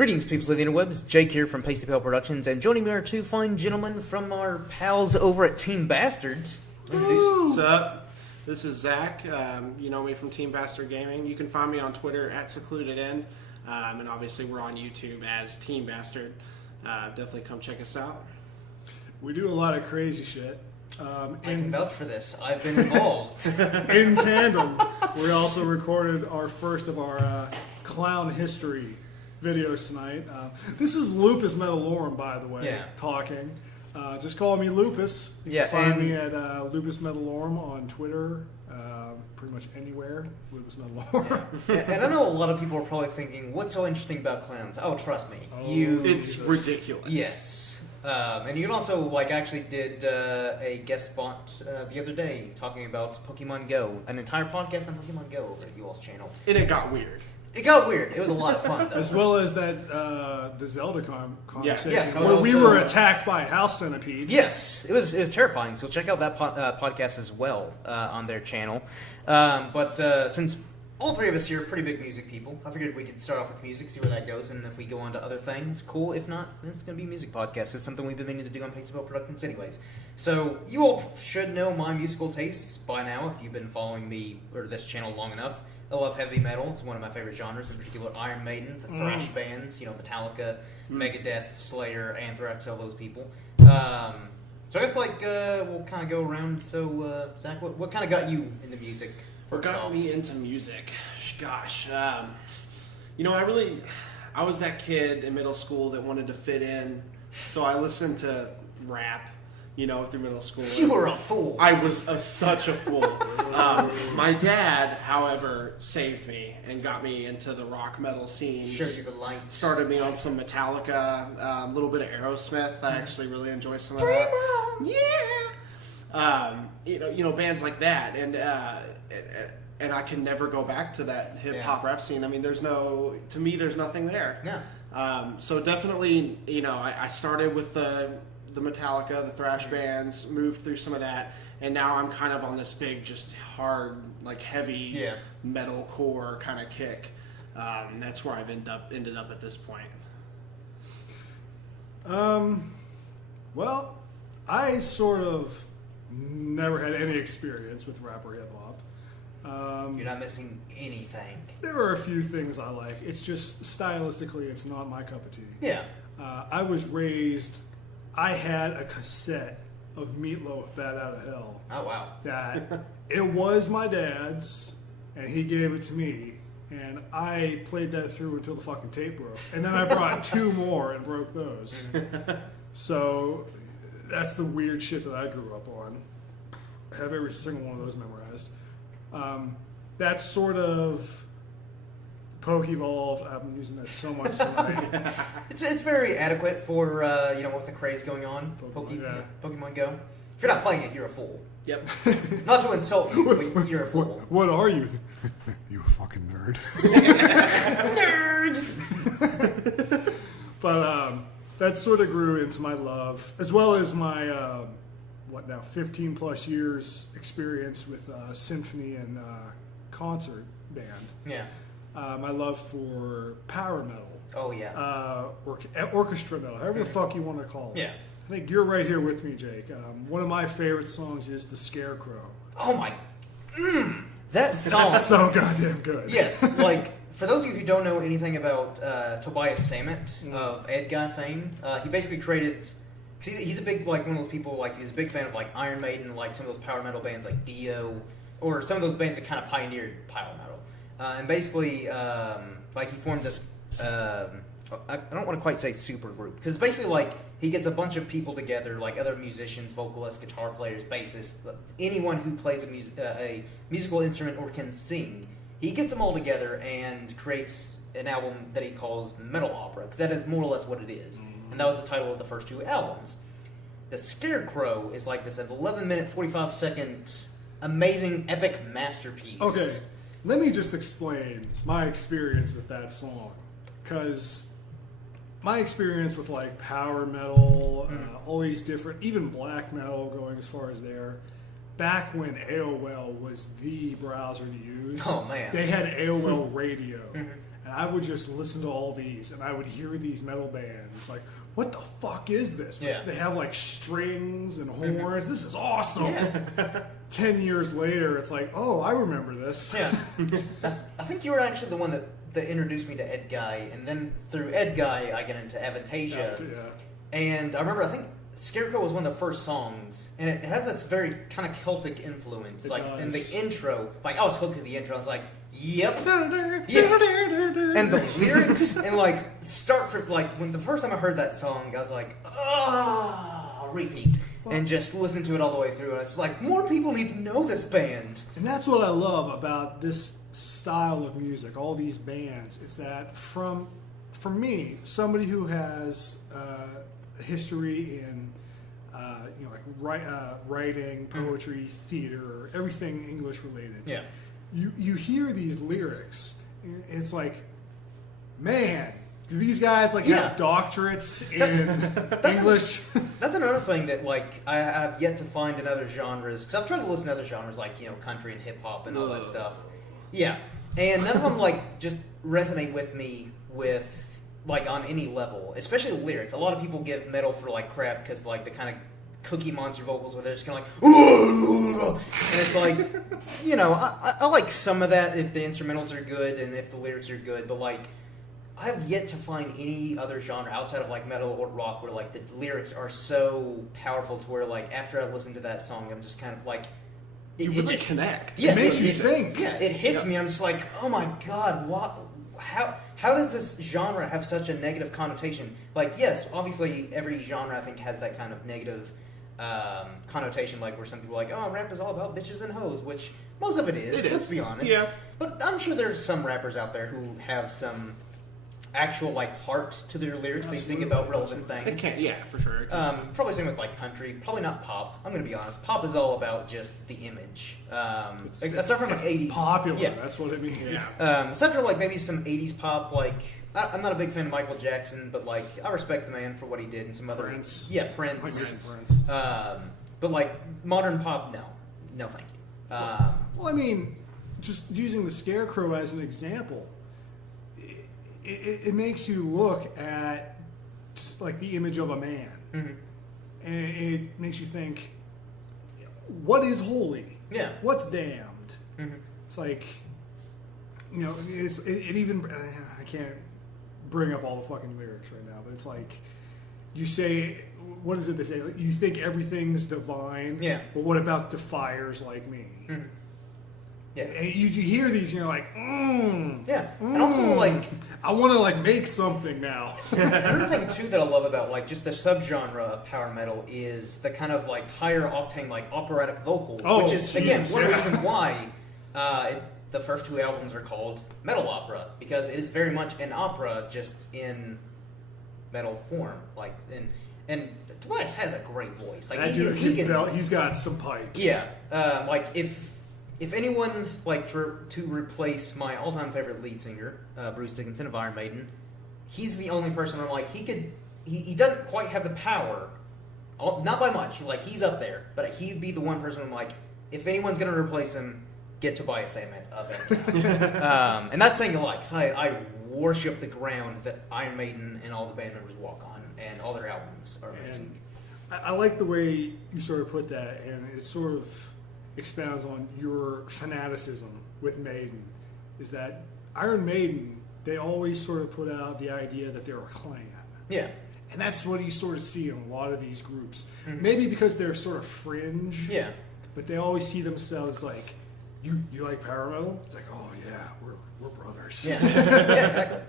Greetings, people of the interwebs. Jake here from Pasty Pale Productions, and joining me are two fine gentlemen from our pals over at Team Bastards. What's up? This is Zach. You know me from Team Bastard Gaming. You can find me on Twitter at SecludedEnd, and obviously we're on YouTube as Team Bastard. Definitely come check us out. We do a lot of crazy shit. I can vouch for this. I've been involved. In tandem, we also recorded our first of our clown history videos tonight. This is Lupus Metalorum, by the way, talking. Just call me Lupus. You can find me at Lupus Metalorum on Twitter, pretty much anywhere. Lupus Metalorum. And I know a lot of people are probably thinking, what's so interesting about clowns? Oh, trust me. It's ridiculous. Yes. And you also actually did a guest spot the other day talking about Pokemon Go, an entire podcast on Pokemon Go over at you all's channel. And it got weird. It got weird. It was a lot of fun, though. As well as that the Zelda conversation yes, where we were attacked by a house centipede. Yes, it was terrifying. So check out that podcast as well on their channel. But since all three of us here are pretty big music people, I figured we could start off with music, see where that goes, and if we go on to other things, cool. If not, then it's going to be a music podcast. It's something we've been meaning to do on Pasteball Productions anyways. So you all should know my musical tastes by now if you've been following me or this channel long enough. I love heavy metal. It's one of my favorite genres, in particular Iron Maiden, the thrash bands, Metallica, Megadeth, Slayer, Anthrax, all those people. So I guess we'll kind of go around. So Zach, what kind of got you into music? What got me into music? Gosh, I was that kid in middle school that wanted to fit in, so I listened to rap. Through middle school. You were a fool. I was such a fool. My dad, however, saved me and got me into the rock metal scene. Sure, you the light. Started me on some Metallica, a little bit of Aerosmith. I actually really enjoy some of that. Yeah. Bands like that, and I can never go back to that hip hop rap scene. I mean, there's nothing there. Yeah. So definitely, I started with the Metallica, the thrash bands, moved through some of that, and now I'm kind of on this big, just hard, heavy metal core kind of kick. That's where I've ended up at this point. Well, I sort of never had any experience with rap or hip hop. You're not missing anything. There are a few things I like. It's just stylistically, it's not my cup of tea. Yeah. I was raised. I had a cassette of Meatloaf, Bat Out of Hell. Oh, wow. That it was my dad's, and he gave it to me, and I played that through until the fucking tape broke. And then I brought two more and broke those. So that's the weird shit that I grew up on. I have every single one of those memorized. That's sort of Poke-Evolved. I've been using that so much tonight. It's very adequate for with the craze going on. Pokemon Go. If you're not playing it, you're a fool. Yep. Not to insult you, but you're a fool. What are you? You a fucking nerd. Nerd. But that sort of grew into my love, as well as my 15 plus years experience with symphony and concert band. Yeah. My love for power metal. Oh, yeah. Orchestra metal, however the fuck you want to call it. Yeah. I think you're right here with me, Jake. One of my favorite songs is The Scarecrow. Oh, my. That song. That's so goddamn good. Yes. For those of you who don't know anything about Tobias Sammet of Edguy fame, he basically created... He's a big, one of those people, he's a big fan of, Iron Maiden, some of those power metal bands like Dio, or some of those bands that kind of pioneered power metal. And basically, he formed this, I don't want to quite say super group, because it's basically he gets a bunch of people together, other musicians, vocalists, guitar players, bassists, anyone who plays a musical instrument or can sing. He gets them all together and creates an album that he calls Metal Opera, because that is more or less what it is. And that was the title of the first two albums. The Scarecrow is this 11-minute, 45-second, amazing, epic masterpiece. Okay. Let me just explain my experience with that song, because my experience with power metal, all these different, even black metal going as far as there, back when AOL was the browser to use. Oh man, they had AOL Radio, And I would just listen to all these, and I would hear these metal bands like, what the fuck is this? Yeah. They have like strings and horns. This is awesome. Yeah. 10 years later, it's like, oh, I remember this. Yeah. I think you were actually the one that introduced me to Ed Guy, and then through Ed Guy, I get into Avantasia. Yeah. And I remember, I think Scarecrow was one of the first songs, and it has this very kind of Celtic influence. It like does. in the intro, like I was hooked to the intro. I was like, yep. Yeah. And the lyrics, and like start from like when the first time I heard that song, I was like, repeat, and just listen to it all the way through. And it's like more people need to know this band. And that's what I love about this style of music, all these bands, is that for me, somebody who has a history in writing, poetry, theater, everything English related. Yeah. You hear these lyrics, and it's like, man, do these guys have doctorates in English? That's another thing that like I have yet to find in other genres, because I've tried to listen to other genres like country and hip hop and all that stuff. Yeah, and none of them like just resonate with me with like on any level, especially the lyrics. A lot of people give metal for like crap because like the kind of Cookie Monster vocals where they're just kind of like, and it's like, I like some of that if the instrumentals are good and if the lyrics are good, but like I have yet to find any other genre outside of like metal or rock where like the lyrics are so powerful to where like after I listen to that song I'm just kind of like you really connect. Yeah, it makes you think. Yeah, it hits me. I'm just like, oh my god, what? How does this genre have such a negative connotation? Like, yes, obviously every genre I think has that kind of negative connotation, like where some people are like, oh, rap is all about bitches and hoes, which most of it is. Let's be honest. Yeah. But I'm sure there's some rappers out there who have some actual like heart to their lyrics. They sing about relevant things. It can, yeah, for sure. Probably same with like country. Probably not pop. I'm gonna be honest. Pop is all about just the image. Except for like 80s. Popular. Yeah. That's what it means. Yeah. Except for like maybe some 80s pop. Like I'm not a big fan of Michael Jackson, but like I respect the man for what he did and some other. Prince. Yeah, Prince. Prince. But like modern pop, no, thank you. Well, I mean, just using the Scarecrow as an example, it makes you look at just like the image of a man, Mm-hmm. and it makes you think, what is holy? Yeah. What's damned? Mm-hmm. It's like, it even, I can't bring up all the fucking lyrics right now, but it's like, you say, what is it they say? You think everything's divine. Yeah. But what about defiers like me? Mm-hmm. Yeah. And you hear these and you're like, Yeah. And also like I want to like make something now. another thing too that I love about like just the subgenre of power metal is the kind of like higher octane like operatic vocals, which is again one reason why the first two albums are called metal opera, because it is very much an opera just in metal form. Like and Tobias has a great voice. Like That dude he's got some pipes. Yeah. Like if anyone like to replace my all-time favorite lead singer, Bruce Dickinson of Iron Maiden, he's the only person I'm like he doesn't quite have the power, not by much. Like he's up there, but he'd be the one person I'm like, if anyone's gonna replace him, get Tobias Sammet of it. And that's saying a lot because I worship the ground that Iron Maiden and all the band members walk on, and all their albums are amazing. I like the way you sort of put that, and it sort of expounds on your fanaticism with Maiden, is that Iron Maiden, they always sort of put out the idea that they're a clan. Yeah. And that's what you sort of see in a lot of these groups. Mm-hmm. Maybe because they're sort of fringe. Yeah. But they always see themselves like, you like power metal? It's like, oh yeah, we're brothers. Yeah. Yeah, exactly.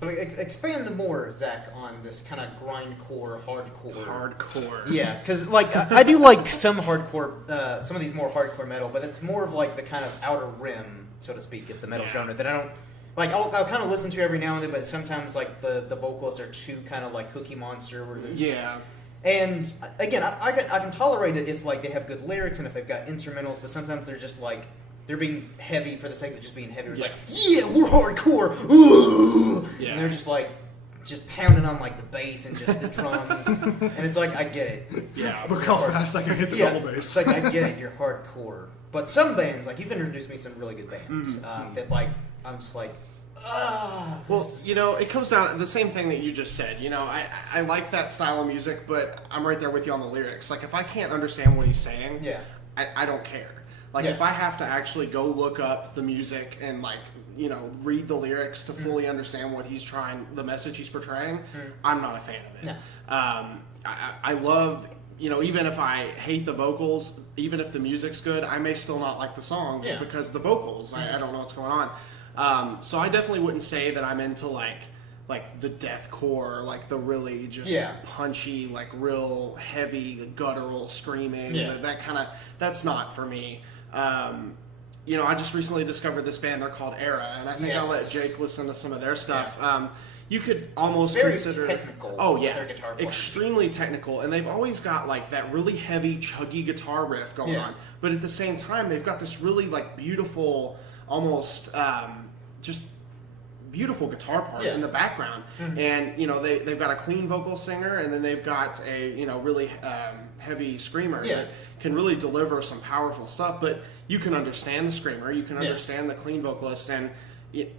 But expand more, Zach, on this kind of grindcore, hardcore. Yeah, because like I do like some hardcore, some of these more hardcore metal, but it's more of like the kind of outer rim, so to speak, of the metal genre that I don't like. I'll kind of listen to every now and then, but sometimes like the vocalists are too kind of like Cookie Monster, where there's And again, I can tolerate it if like they have good lyrics and if they've got instrumentals, but sometimes they're just like they're being heavy for the sake of just being heavy. It's like, yeah, we're hardcore, ooh, and they're just like pounding on like the bass and just the drums, and it's like I get it. Yeah, Look how fast I can hit the double bass. It's like I get it. You're hardcore, But some bands, like, you've introduced me to some really good bands that, like, I'm just like, well, you know, it comes down to the same thing that you just said. You know, I like that style of music, but I'm right there with you on the lyrics. Like, if I can't understand what he's saying, I don't care. Like, if I have to actually go look up the music and, like, you know, read the lyrics to fully understand what he's the message he's portraying, I'm not a fan of it. No. I love, you know, even if I hate the vocals, even if the music's good, I may still not like the song just because of the vocals. I don't know what's going on. So I definitely wouldn't say that I'm into like the deathcore, like the really just punchy, like real heavy guttural screaming. That kind of, that's not for me. You know, I just recently discovered this band. They're called Era, and I think I'll let Jake listen to some of their stuff. You could almost consider technical. Their guitar playing. Extremely technical, and they've always got like that really heavy, chuggy guitar riff going on. But at the same time, they've got this really like beautiful, almost just beautiful guitar part in the background. And you know, they've got a clean vocal singer, and then they've got a really heavy screamer that can really deliver some powerful stuff. But you can understand the screamer, you can understand the clean vocalist, and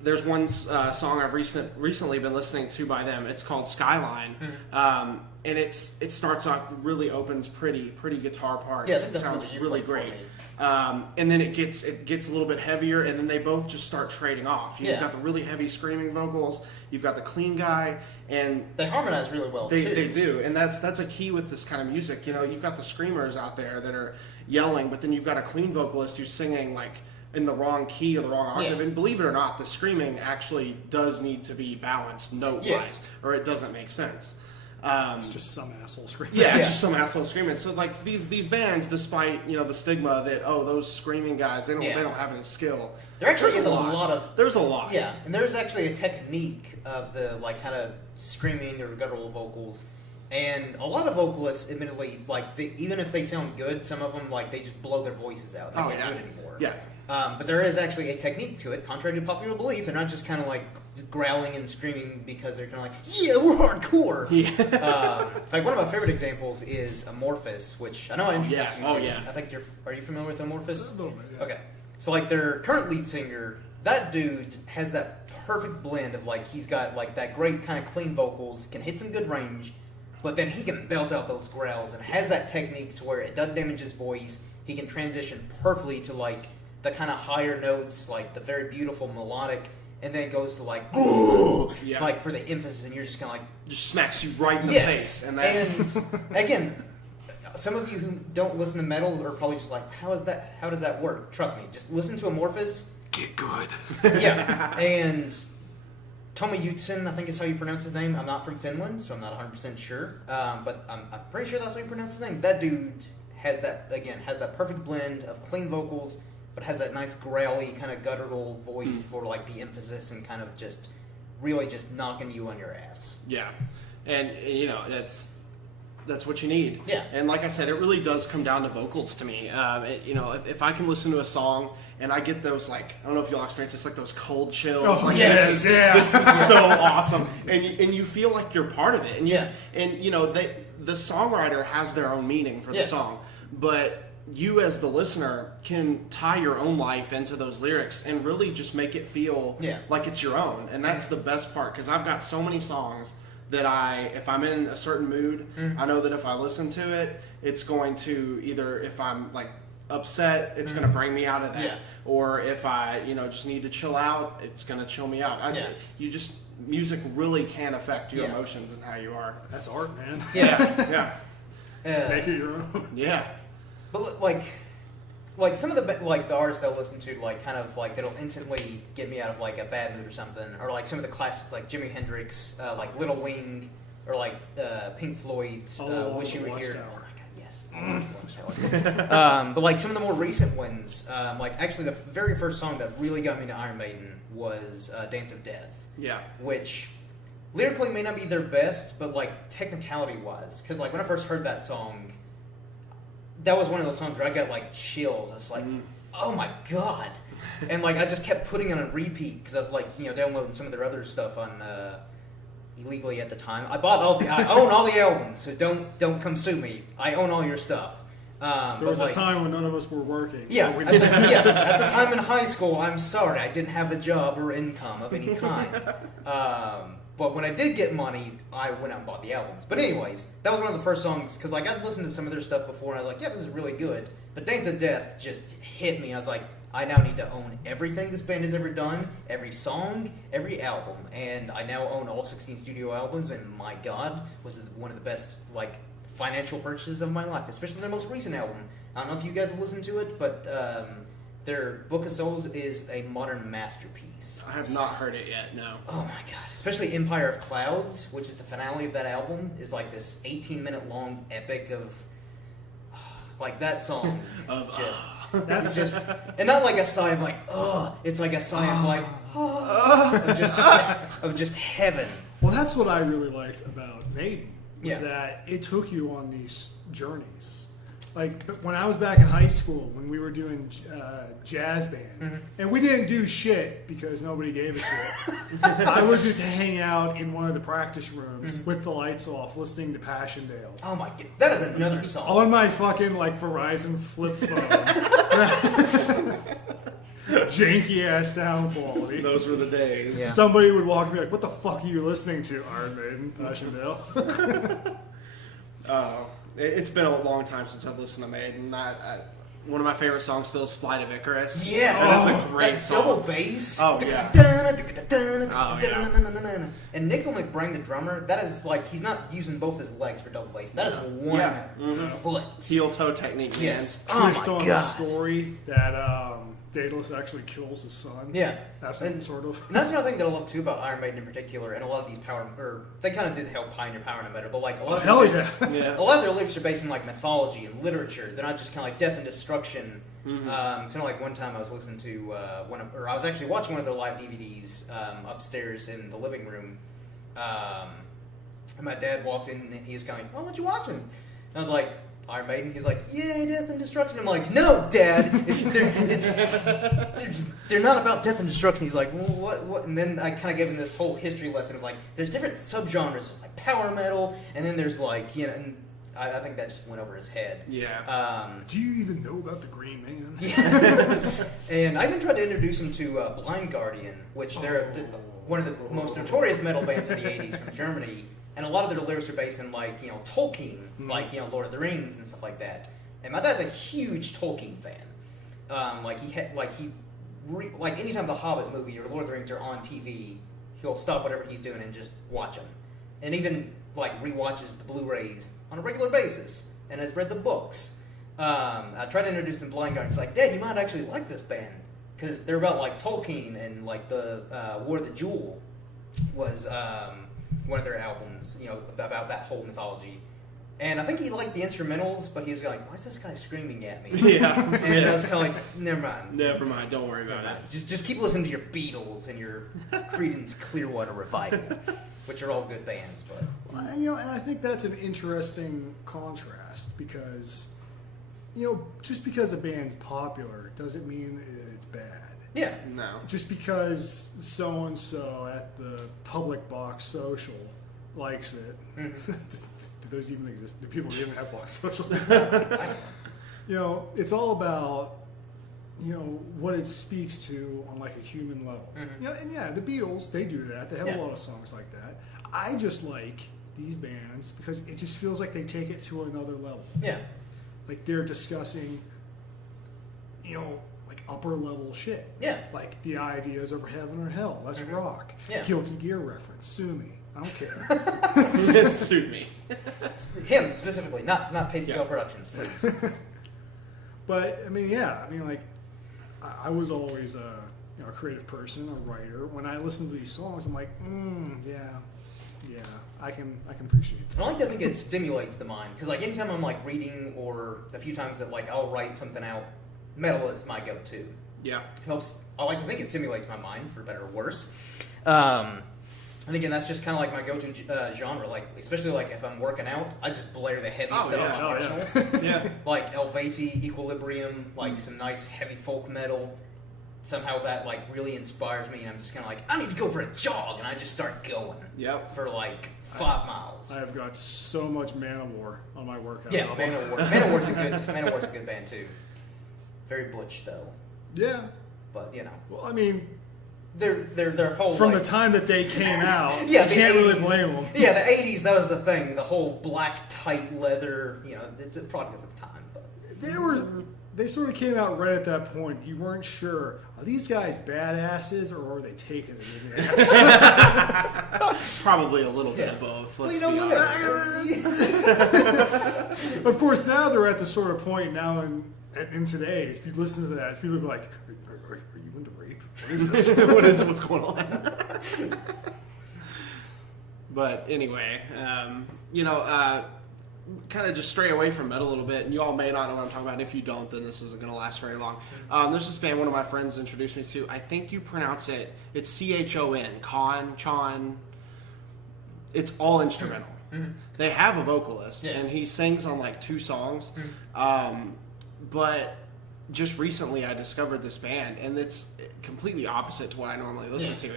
there's one song I've recently been listening to by them. It's called Skyline, and it starts off really opens pretty guitar parts. It sounds really great. And then it gets a little bit heavier, and then they both just start trading off. You've got the really heavy screaming vocals, you've got the clean guy, and they harmonize really well too. They do, and that's a key with this kind of music. You know, you've got the screamers out there that are yelling, but then you've got a clean vocalist who's singing like in the wrong key or the wrong octave. And believe it or not, the screaming actually does need to be balanced note-wise, or it doesn't make sense. It's just some asshole screaming. It's just some asshole screaming. So like these bands, despite the stigma that those screaming guys they don't have any skill. There actually is a lot of. There's a lot. Yeah, and there's actually a technique of the like kind of screaming or guttural vocals, and a lot of vocalists, admittedly, like even if they sound good, some of them like they just blow their voices out. They can't do it anymore. Yeah. But there is actually a technique to it, contrary to popular belief. They're not just kind of like growling and screaming because they're kind of like, yeah, we're hardcore. Like one of my favorite examples is Amorphous, which I know I introduced you to. I think are you familiar with Amorphous? A little bit, yeah. Okay. So like their current lead singer, that dude has that perfect blend of like he's got like that great kind of clean vocals, can hit some good range, but then he can belt out those growls and has that technique to where it doesn't damage his voice. He can transition perfectly to like the kind of higher notes, like the very beautiful melodic, and then it goes to like, like for the emphasis, and you're just kind of like, just smacks you right in the face. And again, some of you who don't listen to metal are probably just like, how does that work? Trust me, just listen to Amorphous. Get good. And Tomi Jutsen, I think is how you pronounce his name. I'm not from Finland, so I'm not 100% sure, but I'm pretty sure that's how you pronounce his name. That dude has that perfect blend of clean vocals, but has that nice growly kind of guttural voice for like the emphasis and kind of just really just knocking you on your ass. Yeah, and that's what you need. Yeah, and like I said, it really does come down to vocals to me. If I can listen to a song and I get those like I don't know if y'all experience this like those cold chills. Oh, like, yes, this is so awesome, and you feel like you're part of it. And the songwriter has their own meaning for the song, but you as the listener can tie your own life into those lyrics and really just make it feel like it's your own. And that's the best part, because I've got so many songs that if I'm in a certain mood, I know that if I listen to it, it's going to either, if I'm like upset, it's going to bring me out of that. Or if I, just need to chill out, it's going to chill me out. Music really can affect your emotions and how you are. That's art, man. Make it your own. But like some of the artists that I listen to, like kind of like that'll instantly get me out of like a bad mood or something, or like some of the classics like Jimi Hendrix, like Little Wing, or like Pink Floyd's "Wish You Were Here." Oh my God, yes. But like some of the more recent ones, like actually the very first song that really got me to Iron Maiden was "Dance of Death." Yeah, which lyrically may not be their best, but like technicality wise, because like when I first heard that song. That was one of those songs where I got like chills. I was like, oh my God. And like I just kept putting it on repeat because I was like, downloading some of their other stuff on illegally at the time. I own all the albums, so don't come sue me. I own all your stuff. There was a time when none of us were working. Yeah, So we at the time in high school, I'm sorry, I didn't have a job or income of any kind. But when I did get money, I went out and bought the albums. But anyways, that was one of the first songs, because like, I'd listened to some of their stuff before, and I was like, yeah, this is really good. But Dance of Death just hit me. I was like, I now need to own everything this band has ever done, every song, every album. And I now own all 16 studio albums, and my God, was it one of the best, like, financial purchases of my life, especially their most recent album. I don't know if you guys have listened to it, but their Book of Souls is a modern masterpiece. I have not heard it yet, no. Oh my God, especially Empire of Clouds, which is the finale of that album, is like this 18-minute long epic of, like, that song that's just, and not like a sigh of like, ugh, it's like a sigh of like, of just heaven. Well, that's what I really liked about Maiden, was Yeah. that it took you on these journeys. Like, when I was back in high school, when we were doing jazz band, and we didn't do shit because nobody gave a shit. I would just hang out in one of the practice rooms with the lights off, listening to Passchendaele. Oh my God, that is another song. On my fucking, like, Verizon flip phone. Janky ass sound quality. Those were the days. Yeah. Somebody would walk and be like, what the fuck are you listening to? Iron Maiden, Passchendaele. Oh, it's been a long time since I've listened to Maiden. One of my favorite songs still is Flight of Icarus. Yes, That's a great that song. double bass. Oh, yeah. And Nickel McBrain, the drummer, that is like, he's not using both his legs for double bass. That is one foot. Heel toe technique, man. Yes. Twist oh on my the God. story that Daedalus actually kills his son. Yeah. That's sort of. And that's another thing that I love too about Iron Maiden in particular, and a lot of these they kind of did help pioneer power metal, but like a lot of Hell their yeah. lyrics, Yeah. a lot of their lyrics are based in like mythology and literature. They're not just kind of like death and destruction. Kind of like one time I was listening to I was actually watching one of their live DVDs upstairs in the living room, and my dad walked in and he was kind of like, "Well, what you watching?" And I was like, Iron Maiden. He's like, "Yay, death and destruction." I'm like, "No, Dad, they're not about death and destruction." He's like, "Well, what?" And then I kind of gave him this whole history lesson of like, there's different subgenres. There's like power metal, and then there's like, and I think that just went over his head. Yeah. Do you even know about the Green Man? Yeah. And I even tried to introduce him to Blind Guardian, which they're one of the most notorious metal bands of the '80s from Germany. And a lot of their lyrics are based in, like, Tolkien, like, Lord of the Rings and stuff like that. And my dad's a huge Tolkien fan. Like, anytime the Hobbit movie or Lord of the Rings are on TV, he'll stop whatever he's doing and just watch them. And even, like, rewatches the Blu-rays on a regular basis and has read the books. I tried to introduce him to Blind Guardian. It's like, Dad, you might actually like this band. Because they're about, like, Tolkien and, like, the War of the Jewel was... one of their albums, about that whole mythology. And I think he liked the instrumentals, but he was like, why is this guy screaming at me? Yeah. And I was kind of like, never mind. Never mind. Don't worry about it. Just keep listening to your Beatles and your Creedence Clearwater Revival, which are all good bands. But Well, and I think that's an interesting contrast because, just because a band's popular doesn't mean that it's bad. yeah. No. Just because so-and-so at the public box social likes it. Do those even exist? Do people even have box social? It's all about, what it speaks to on like a human level. And yeah, the Beatles, they do that. They have a lot of songs like that. I just like these bands because it just feels like they take it to another level. Yeah. Like they're discussing, like upper level shit. Yeah. Like the ideas of heaven or hell. Let's rock. Yeah. Guilty Gear reference. Sue me. I don't care. Suit me. Him specifically, not Pasty Hill Productions, please. But I was always a creative person, a writer. When I listen to these songs, I'm like, yeah, I can appreciate that. I like to think it stimulates the mind because like anytime I'm like reading or a few times that like I'll write something out, metal is my go-to. Yeah. Helps. I like to think it stimulates my mind for better or worse. And again, that's just kind of like my go-to genre. Like especially like if I'm working out, I just blare the heavy stuff on my Marshall. Yeah. Like Helvetii, Equilibrium, like some nice heavy folk metal. somehow that like really inspires me, and I'm just kind of like, I need to go for a jog, and I just start going. Yep. For like 5 miles. I have got so much Manowar on my workout. Yeah, Manowar's a good band too. Very butch though. Yeah. But you know. Well, I mean, their whole from like, the time that they came out, yeah, you can't 80s, really blame them. Yeah, the '80s, that was the thing. The whole black tight leather. You know, it's a product of its time. But They sort of came out right at that point. You weren't sure, are these guys badasses or are they taking it in the ass? Probably a little bit of both. Let's be honest. Of course, now they're at the sort of point now in today, if you listen to that, people are like, are you into rape? What is this? What's going on? But anyway, kind of just stray away from metal a little bit, and you all may not know what I'm talking about. If you don't, then this isn't going to last very long. There's this band one of my friends introduced me to. I think you pronounce it, it's Chon. Chon. It's all instrumental. Mm-hmm. They have a vocalist, and he sings on like 2 songs. Mm-hmm. But just recently I discovered this band, and it's completely opposite to what I normally listen to.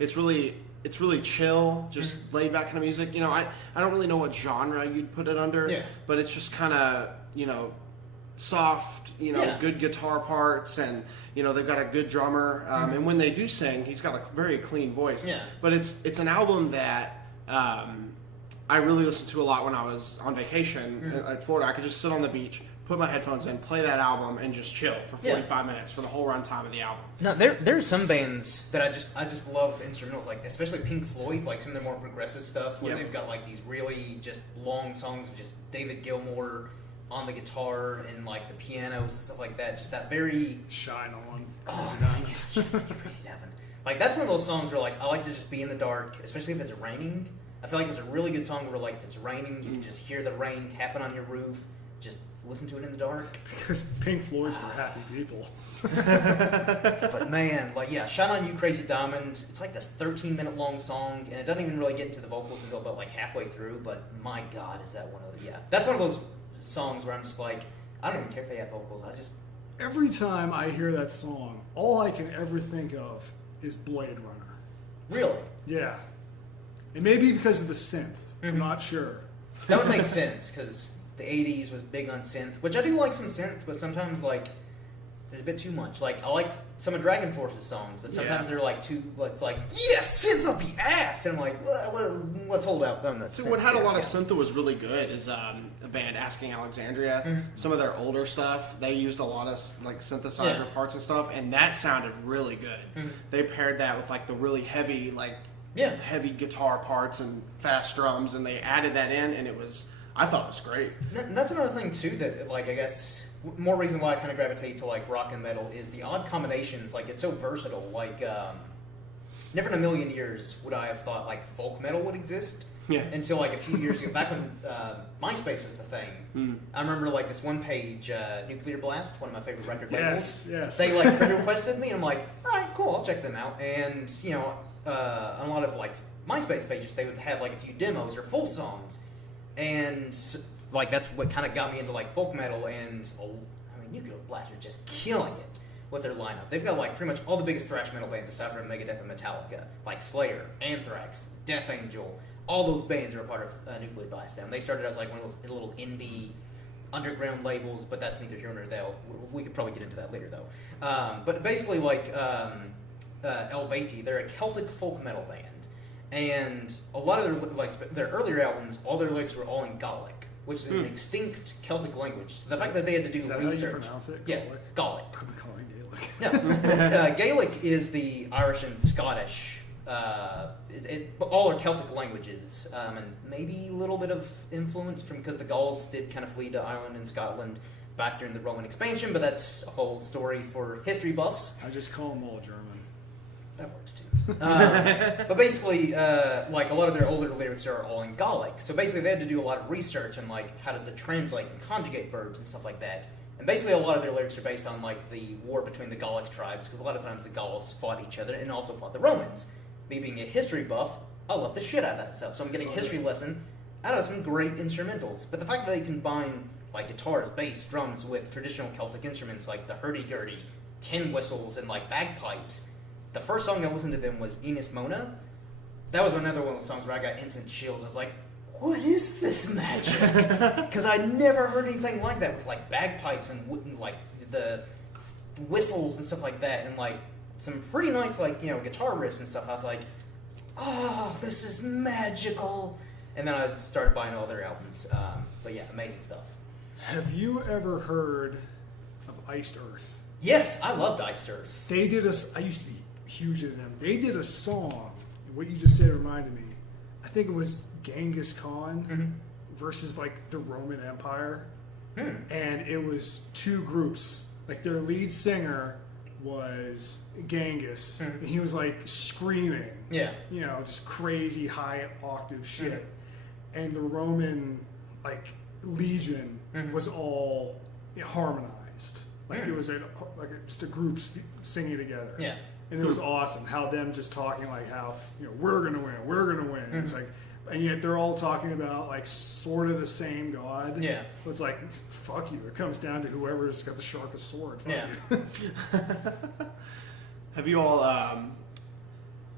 It's really chill, just laid back kind of music. You know, I don't really know what genre you'd put it under, but it's just kind of, soft, good guitar parts, and, they've got a good drummer. And when they do sing, he's got a very clean voice. Yeah. But it's an album that I really listened to a lot when I was on vacation at Florida. I could just sit on the beach, put my headphones in, play that album, and just chill for 45 minutes for the whole runtime of the album. No, there's some bands that I just love instrumentals, like especially Pink Floyd, like some of their more progressive stuff, where they've got like these really just long songs of just David Gilmour on the guitar and like the pianos and stuff like that. Just that very Shine On. Oh my gosh, Crazy Diamond. Like that's one of those songs where like I like to just be in the dark, especially if it's raining. I feel like it's a really good song where like if it's raining, you can just hear the rain tapping on your roof. Just listen to it in the dark. Because Pink Floyd's for happy people. But man, like Shine On You, Crazy Diamond, it's like this 13-minute long song, and it doesn't even really get into the vocals until about like halfway through, but my God, is that one of the, that's one of those songs where I'm just like, I don't even care if they have vocals, Every time I hear that song, all I can ever think of is Blade Runner. Really? Yeah. It may be because of the synth. I'm not sure. That would make sense, because the 80s was big on synth, which I do like some synth, but sometimes like there's a bit too much. Like I like some of Dragon Force's songs, but sometimes they're like too. It's like synth up the ass, and I'm like, let's hold out on this. So what had a lot of synth that was really good is a band Asking Alexandria. Mm-hmm. Some of their older stuff, they used a lot of like synthesizer parts and stuff, and that sounded really good. Mm-hmm. They paired that with like the really heavy heavy guitar parts and fast drums, and they added that in, and I thought it was great. That's another thing too that like I guess more reason why I kind of gravitate to like rock and metal is the odd combinations. Like it's so versatile. Like never in a million years would I have thought like folk metal would exist. Yeah. Until like a few years ago, back when MySpace was the thing. I remember like this one page, Nuclear Blast, one of my favorite record labels. Yes. They like friend requested me, and I'm like, all right, cool, I'll check them out. And on a lot of like MySpace pages, they would have like a few demos or full songs. And like that's what kind of got me into like folk metal, and Nuclear Blast are just killing it with their lineup. They've got like pretty much all the biggest thrash metal bands aside from Megadeth and Metallica, like Slayer, Anthrax, Death Angel. All those bands are a part of Nuclear Blast. And they started as like one of those little indie underground labels, but that's neither here nor there. We could probably get into that later though. But basically like Helveti, they're a Celtic folk metal band. And a lot of their earlier albums, all their lyrics were all in Gaelic, which is an extinct Celtic language. So the fact that they had to do research. Is that how you pronounce it? Gaelic. I'm calling it Gaelic. No. Gaelic is the Irish and Scottish. All are Celtic languages, and maybe a little bit of influence from because the Gauls did kind of flee to Ireland and Scotland back during the Roman expansion, but that's a whole story for history buffs. I just call them all German. That works too. But basically, like a lot of their older lyrics are all in Gaelic. So basically, they had to do a lot of research on like how to translate and conjugate verbs and stuff like that. And basically, a lot of their lyrics are based on like the war between the Gallic tribes, because a lot of times the Gauls fought each other and also fought the Romans. Me being a history buff, I love the shit out of that stuff. So I'm getting a history lesson out of some great instrumentals. But the fact that they combine like guitars, bass, drums with traditional Celtic instruments like the hurdy-gurdy, tin whistles and like bagpipes. The first song I listened to them was Enis Mona. That was another one of the songs where I got instant chills. I was like, what is this magic? Because I'd never heard anything like that with like bagpipes and like the whistles and stuff like that, and like some pretty nice like guitar riffs and stuff. I was like, oh, this is magical. And then I just started buying all their albums. But yeah, amazing stuff. Have you ever heard of Iced Earth? Yes, I loved Iced Earth. I used to be huge into them. They did a song, and what you just said reminded me. I think it was Genghis Khan versus like the Roman Empire. And it was two groups. Like their lead singer was Genghis, and he was like screaming. Yeah. Just crazy high octave shit. And the Roman like legion was all harmonized. Like it was just a group singing together. Yeah. And it was awesome how them just talking like how we're gonna win. It's like, and yet they're all talking about like sort of the same God. Yeah. It's like, fuck you. It comes down to whoever's got the sharpest sword. Fuck you. Have you all?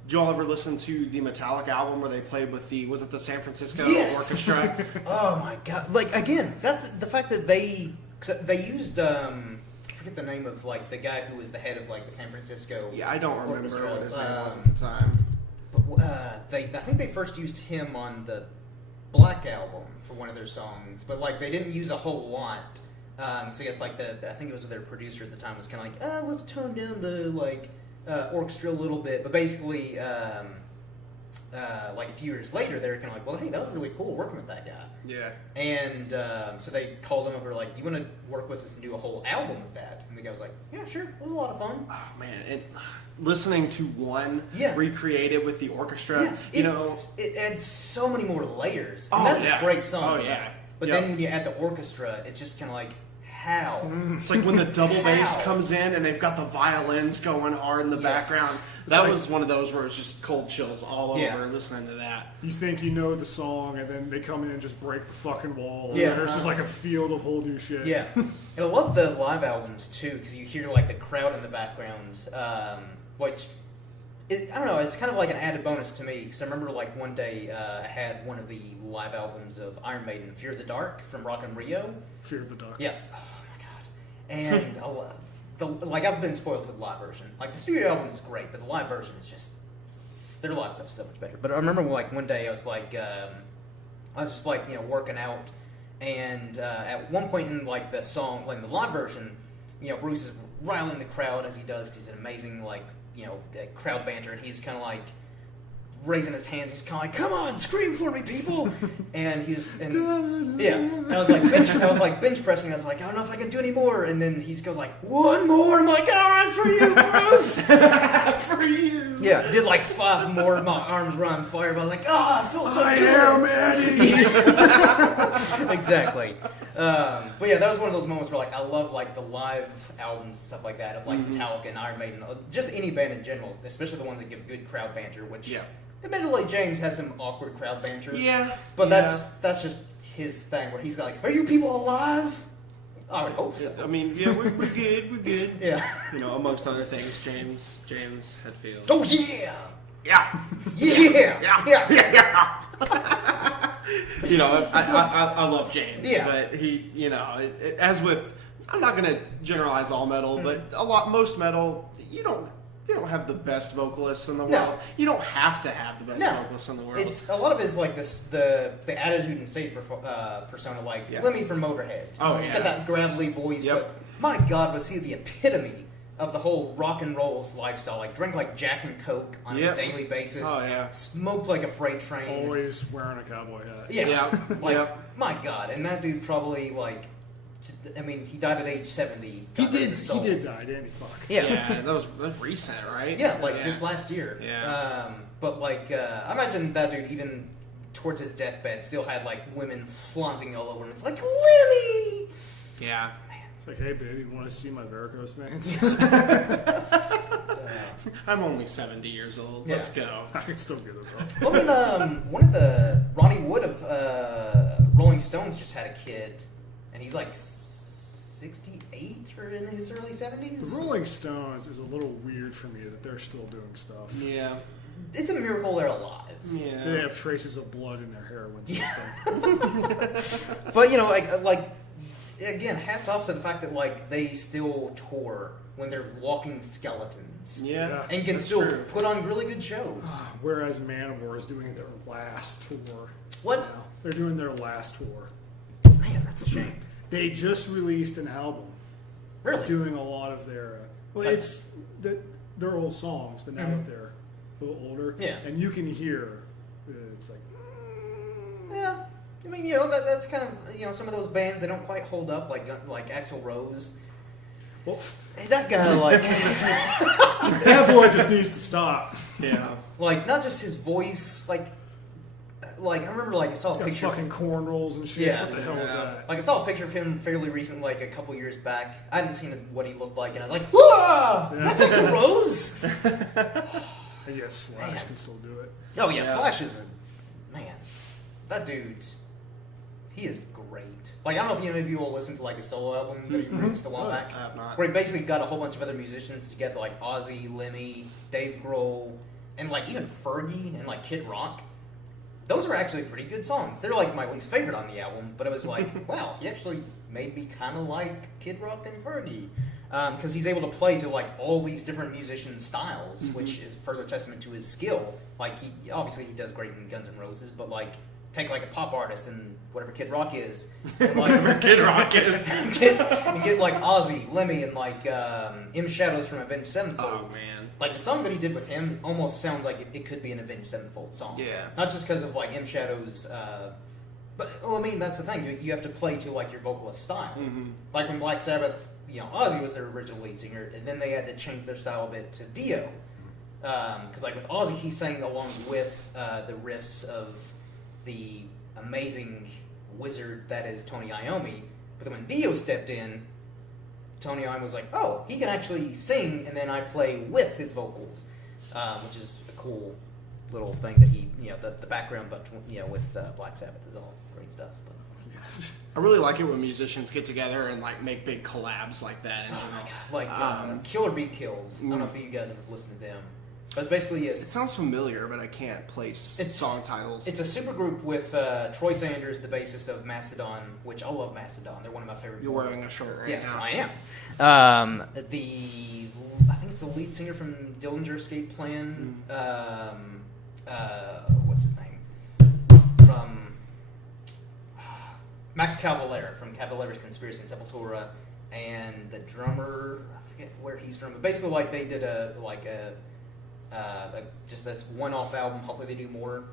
Did you all ever listen to the Metallica album where they played with was it the San Francisco Orchestra? Oh my god! Like again, that's the fact that they used I forget the name of like the guy who was the head of like the San Francisco. Yeah, I don't remember what his name was at the time. But I think they first used him on the Black Album for one of their songs, but like they didn't use a whole lot. So I guess like I think it was their producer at the time was kind of like, let's tone down the like orchestra a little bit. But basically, like a few years later, they were kind of like, well, hey, that was really cool working with that guy. Yeah. And so they called him up and were like, do you want to work with us and do a whole album of that? And the guy was like, yeah, sure. It was a lot of fun. Oh, man. Listening to one recreated with the orchestra, it adds so many more layers. And that's a great song. Oh, yeah. But then when you add the orchestra, it's just kind of like, how? It's like when the double bass comes in and they've got the violins going hard in the background. That was one of those where it's just cold chills all over listening to that. You think you know the song, and then they come in and just break the fucking wall. Yeah. There's just like a field of whole new shit. Yeah. And I love the live albums, too, because you hear like the crowd in the background, which, I don't know, it's kind of like an added bonus to me, because I remember like one day I had one of the live albums of Iron Maiden, Fear of the Dark, from Rock in Rio. Fear of the Dark. Yeah. Oh, my God. And I've been spoiled with the live version. Like, the studio album is great, but the live version is just, their live stuff is so much better. But I remember, like, one day I was like, working out, and at one point in, like, the song, like, the live version, Bruce is riling the crowd as he does, because he's an amazing, like, crowd banter, and he's kind of, like, raising his hands. He's kind of like, come on, scream for me, people. And and I was like bench pressing. I was like, I don't know if I can do any more. And then he goes like, one more. I'm like, all right, for you, Bruce. For you. Yeah, did like 5 more. My arms were on fire. But I was like, I feel so good. I am Eddie. Exactly. But yeah, that was one of those moments where like I love like the live albums and stuff like that of like Metallica and Iron Maiden, just any band in general, especially the ones that give good crowd banter. Which, admittedly, James has some awkward crowd banter. Yeah, but that's just his thing where he's like, "Are you people alive?" I would hope so. I mean, yeah, we're good. We're good. Yeah, amongst other things, James Hetfield. Oh yeah. Yeah. I love James, but he, as with, I'm not gonna generalize all metal, but most metal, you don't have the best vocalists in the world. No. You don't have to have the best vocalists in the world. It's a lot of it's like this, the attitude and stage persona, like Lemmy from Motorhead. Oh yeah, got that gravelly voice, but my God, was he the epitome of the whole rock and roll lifestyle? Like, drank like Jack and Coke on a daily basis. Oh yeah, smoked like a freight train. Always wearing a cowboy hat. Yeah, my God, and that dude probably like. I mean, he died at age 70. He did die, didn't he? Fuck. Yeah, that was recent, right? Yeah, just last year. Yeah. But like, I imagine that dude, even towards his deathbed, still had like women flaunting all over him. It's like, Lemmy! Yeah. It's like, hey baby, you want to see my varicose veins? I'm only 70 years old. Let's go. I can still get it though. Well, I mean, one of the Ronnie Wood of Rolling Stones just had a kid. And he's like 68 or in his early 70s. The Rolling Stones is a little weird for me that they're still doing stuff. Yeah. It's a miracle they're alive. Yeah. They have traces of blood in their heroin system. But, you know, like again, hats off to the fact that, like, they still tour when they're walking skeletons. Yeah. And can still put on really good shows. Whereas Manowar is doing their last tour. What? Now. They're doing their last tour. Man, that's a shame. They just released an album. Really? Doing a lot of their... it's their old songs, but now that they're a little older. Yeah. And you can hear, it's like... Yeah. I mean, you know, that's kind of, you know, some of those bands, they don't quite hold up, like Axl Rose. Well, Hey, that guy, like... that boy just needs to stop. Yeah. Like, not just his voice, like I remember, like, I saw He's a got picture... fucking cornrows and shit. Yeah. What the hell is that? Like, I saw a picture of him fairly recent, like, a couple years back. I hadn't seen what he looked like, and I was like, whoa! Yeah. That's Axl Rose! And yes, Slash Man. can still do it. Oh, yeah, Yeah. Slash is... Man, that dude, he is great. Like, I don't know if any of you will listen to, like, a solo album that he released a while back. I have not. Where he basically got a whole bunch of other musicians together, like Ozzy, Lemmy, Dave Grohl, and, like, even Fergie and, like, Kid Rock. Those were actually pretty good songs. They're, like, my least favorite on the album, but it was like, wow, he actually made me kind of like Kid Rock and Fergie. Because he's able to play to, like, all these different musician styles, which is further testament to his skill. Like, he obviously he does great in Guns N' Roses, but, like, take, like, a pop artist and whatever Kid Rock is, and, like, Kid Rock is. and get, like, Ozzy, Lemmy, and, like, M. Shadows from Avenged Sevenfold. Oh, man. Like, the song that he did with him almost sounds like it could be an Avenged Sevenfold song. Yeah. Not just because of, like, M. Shadows, but, well, I mean, that's the thing. You have to play to, like, your vocalist style. Mm-hmm. Like, when Black Sabbath, you know, Ozzy was their original lead singer, and then they had to change their style a bit to Dio. Because, like, with Ozzy, he sang along with the riffs of the amazing wizard that is Tony Iommi. But then when Dio stepped in, Tony Iommi was like, oh, he can actually sing, and then I play with his vocals, which is a cool little thing that he, you know, the background, but, you know, with Black Sabbath is all great stuff. But. I really like it when musicians get together and, like, make big collabs like that. And, Oh my god, like Kill or Be Killed. I don't know if you guys have listened to them. But it's basically It sounds familiar, but I can't place song titles. It's a supergroup with Troy Sanders, the bassist of Mastodon, which I love Mastodon. They're one of my favorite. You're wearing a shirt right yes, now. I am. I think it's the lead singer from Dillinger Escape Plan. What's his name? From Max Cavalera from Cavalera's Conspiracy and Sepultura, and the drummer, I forget where he's from, but basically, like, they did just this one-off album. Hopefully they do more.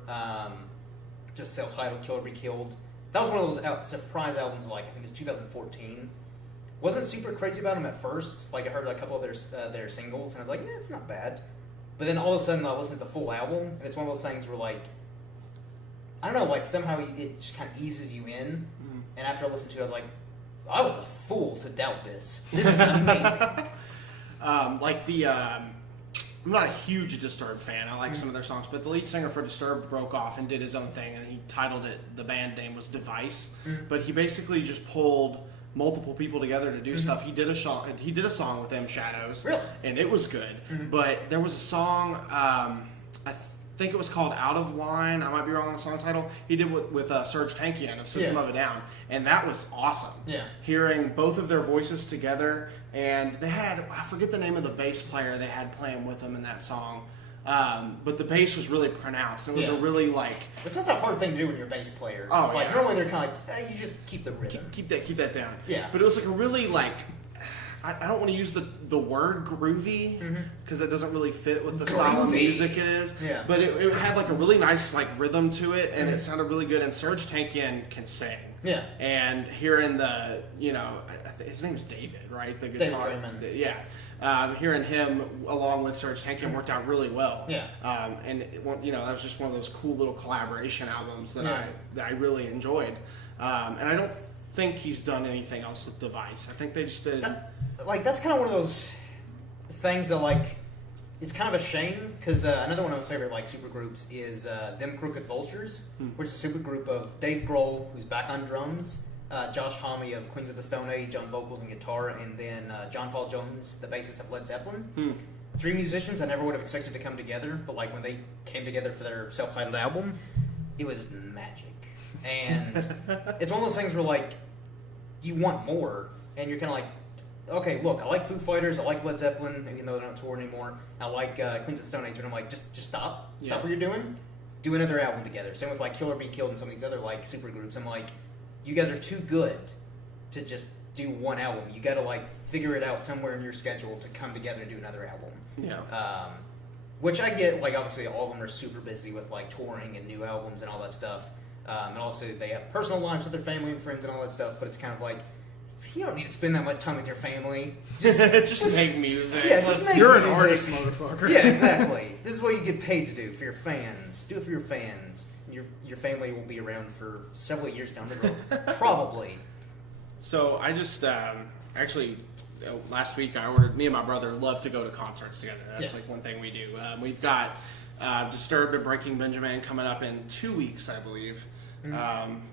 Just self-titled, Kill or Be Killed. That was one of those surprise albums of, like, I think it's 2014. Wasn't super crazy about them at first. Like, I heard a couple of their singles, and I was like, yeah, it's not bad. But then all of a sudden I listened to the full album, and it's one of those things where, like, I don't know, like, somehow it just kind of eases you in. And after I listened to it, I was like, I was a fool to doubt this. This is amazing. I'm not a huge Disturbed fan. I like some of their songs, but the lead singer for Disturbed broke off and did his own thing, and he titled it, the band name was Device. But he basically just pulled multiple people together to do stuff. He did a song with M. Shadows, Really? and it was good. But there was a song, I think it was called Out of Line. I might be wrong on the song title. He did with Serge Tankian of System of a Down, and that was awesome. Yeah. Hearing both of their voices together, and they had, I forget the name of the bass player they had playing with them in that song, but the bass was really pronounced. It was a really, like... Which is a hard thing to do when you're a bass player. Oh, like, yeah. normally they're kind of like, you just keep the rhythm. Keep that down. Yeah. But it was like a really, like... I don't want to use the word groovy because it doesn't really fit with the style of music it is. Yeah. But it had like a really nice like rhythm to it, and it sounded really good. And Serge Tankian can sing. Yeah. And hearing the, you know, his name's David, right? The guitar. David Yeah. Hearing him along with Serge Tankian worked out really well. Yeah. And you know, that was just one of those cool little collaboration albums that I really enjoyed. And I don't think he's done anything else with Device. I think they just did. That's kind of one of those things that, like, it's kind of a shame because another one of my favorite, like, super groups is Them Crooked Vultures, which is a super group of Dave Grohl, who's back on drums, Josh Homme of Queens of the Stone Age on vocals and guitar, and then John Paul Jones, the bassist of Led Zeppelin. 3 musicians I never would have expected to come together, but like when they came together for their self-titled album, it was magic. And it's one of those things where like you want more, and you're kind of like, okay, look, I like Foo Fighters, I like Led Zeppelin, even though they don't tour anymore. I like Queens of the Stone Age, but I'm like, just stop what you're doing, do another album together. Same with like Killer Be Killed and some of these other like super groups. I'm like, you guys are too good to just do one album. You got to like figure it out somewhere in your schedule to come together and do another album. Yeah. Which I get, like obviously all of them are super busy with like touring and new albums and all that stuff. And also they have personal lives with their family and friends and all that stuff. But it's kind of like, you don't need to spend that much time with your family. Just make music. Yeah, just make You're music. an artist, motherfucker. Yeah, exactly. This is what you get paid to do for your fans. Do it for your fans. Your family will be around for several years down the road, probably. So I just actually last week I ordered. Me and my brother love to go to concerts together. That's like one thing we do. We've got Disturbed and Breaking Benjamin coming up in 2 weeks, I believe.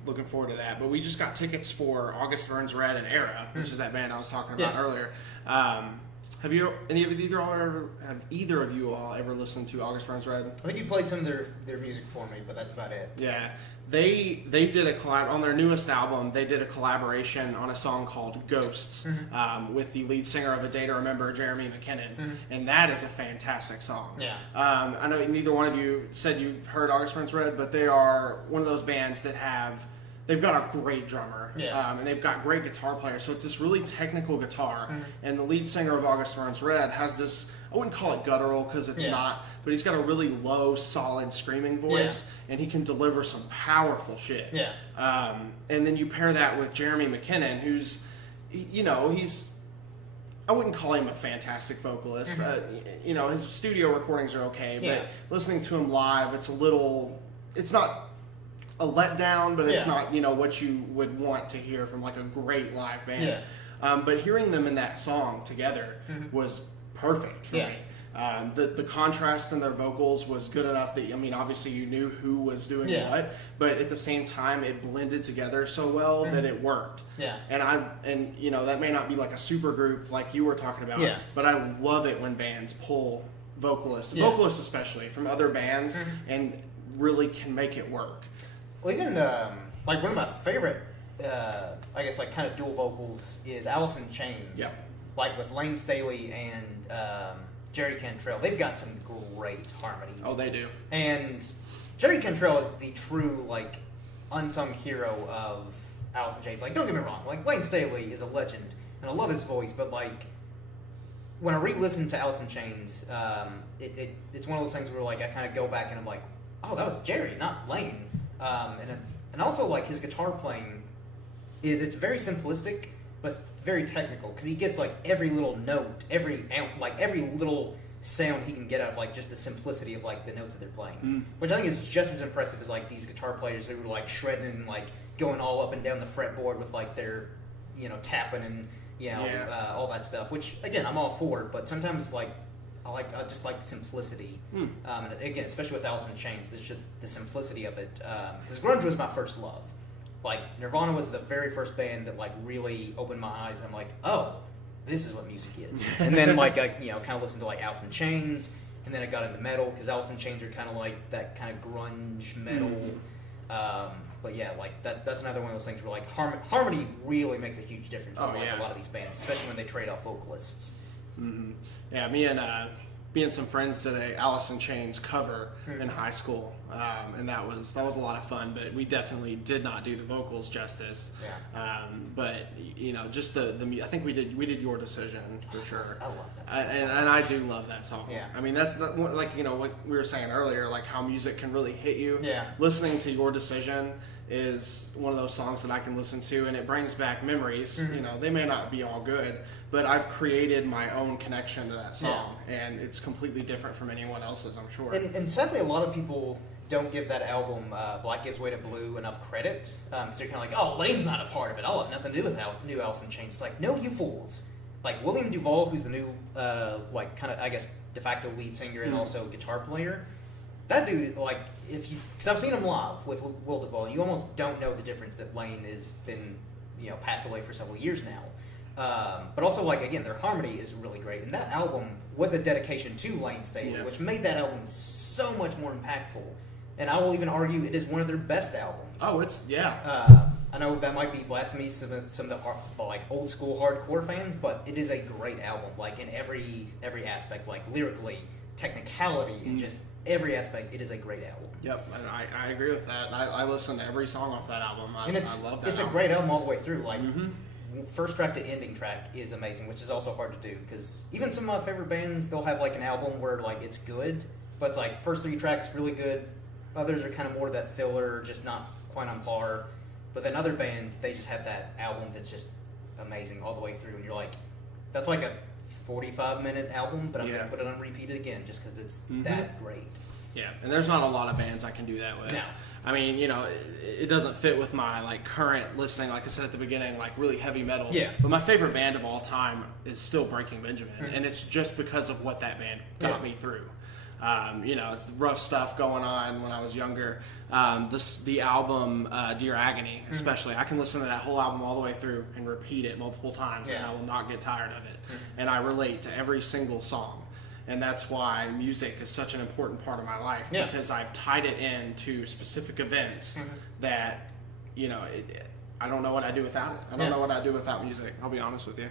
Looking forward to that. But we just got tickets for August Burns Red and Era, which is that band I was talking about earlier. Have either of you all ever listened to August Burns Red? I think you played some of their music for me, but that's about it. Yeah. They did a collab on their newest album. They did a collaboration on a song called Ghosts with the lead singer of A Day to Remember, Jeremy McKinnon, and that is a fantastic song. Yeah. I know neither one of you said you've heard August Burns Red, but they are one of those bands that they've got a great drummer, and they've got great guitar players. So it's this really technical guitar, and the lead singer of August Burns Red has this, I wouldn't call it guttural because it's not, but he's got a really low, solid screaming voice, and he can deliver some powerful shit. Yeah. And then you pair that with Jeremy McKinnon, who's, I wouldn't call him a fantastic vocalist. His studio recordings are okay, but listening to him live, it's not a letdown, but it's not, what you would want to hear from like a great live band. But hearing them in that song together was perfect for me. The contrast in their vocals was good enough that, obviously you knew who was doing what, but at the same time it blended together so well that it worked. Yeah. And that may not be like a super group like you were talking about, but I love it when bands pull vocalists especially, from other bands and really can make it work. Well, even like one of my favorite, I guess, like kind of dual vocals is Alice in Chains. Yeah. Like with Lane Staley and Jerry Cantrell, they've got some great harmonies. Oh, they do. And Jerry Cantrell is the true like unsung hero of Alice in Chains. Like, don't get me wrong, like Lane Staley is a legend, and I love his voice, but like when I re-listen to Alice in Chains, it's one of those things where like I kind of go back and I'm like, oh, that was Jerry, not Lane. And also like his guitar playing it's very simplistic, but it's very technical because he gets like every little note, every little sound he can get out of like just the simplicity of like the notes that they're playing, which I think is just as impressive as like these guitar players who are like shredding and like going all up and down the fretboard with like their tapping and all that stuff. Which again I'm all for, but sometimes like I just like simplicity, and again, especially with Alice in Chains, the simplicity of it. Because grunge was my first love. Like Nirvana was the very first band that like really opened my eyes. And I'm like, oh, this is what music is. And then like I kind of listened to like Alice in Chains, and then I got into metal because Alice in Chains are kind of like that kind of grunge metal. But yeah, like that's another one of those things where like harmony really makes a huge difference with a lot of these bands, especially when they trade off vocalists. Mm-hmm. Yeah, me and some friends did a Alice in Chains cover in high school, and that was a lot of fun. But we definitely did not do the vocals justice. Yeah. But just I think we did Your Decision for sure. I love that song. And I do love that song. Yeah. I mean that's like what we were saying earlier, like how music can really hit you. Yeah. Listening to Your Decision is one of those songs that I can listen to and it brings back memories. They may not be all good, but I've created my own connection to that song, and it's completely different from anyone else's, I'm sure. And sadly, a lot of people don't give that album, Black Gives Way to Blue, enough credit. So you're kind of like, oh, Lane's not a part of it. I'll have nothing to do with new Alice in Chains. It's like, no, you fools. Like, William Duvall, who's the new, I guess, de facto lead singer and also guitar player, that dude, like, because I've seen him live with Will Duvall, you almost don't know the difference that Lane has been passed away for several years now. But also, like, again, their harmony is really great. And that album was a dedication to Lane Staley, which made that album so much more impactful. And I will even argue it is one of their best albums. Oh, I know that might be blasphemy to some of the like old school hardcore fans, but it is a great album. Like in every aspect, like lyrically, technicality, and just every aspect, it is a great album. Yep, and I agree with that. I listen to every song off that album. I love that. It's a great album all the way through. Like first track to ending track is amazing, which is also hard to do because even some of my favorite bands, they'll have like an album where like it's good, but it's like first 3 tracks really good. Others are kind of more that filler, just not quite on par. But then other bands, they just have that album that's just amazing all the way through, and you're like, that's like a 45-minute album, but I'm going to put it on repeat again just because it's that great. Yeah, and there's not a lot of bands I can do that with. No. I mean, it doesn't fit with my like current listening, like I said at the beginning, like really heavy metal. Yeah. But my favorite band of all time is still Breaking Benjamin, and it's just because of what that band got me through. It's rough stuff going on when I was younger. The album Dear Agony, especially, I can listen to that whole album all the way through and repeat it multiple times, and I will not get tired of it. And I relate to every single song. And that's why music is such an important part of my life, because I've tied it into specific events that, I don't know what I'd do without it. I don't know what I'd do without music, I'll be honest with you.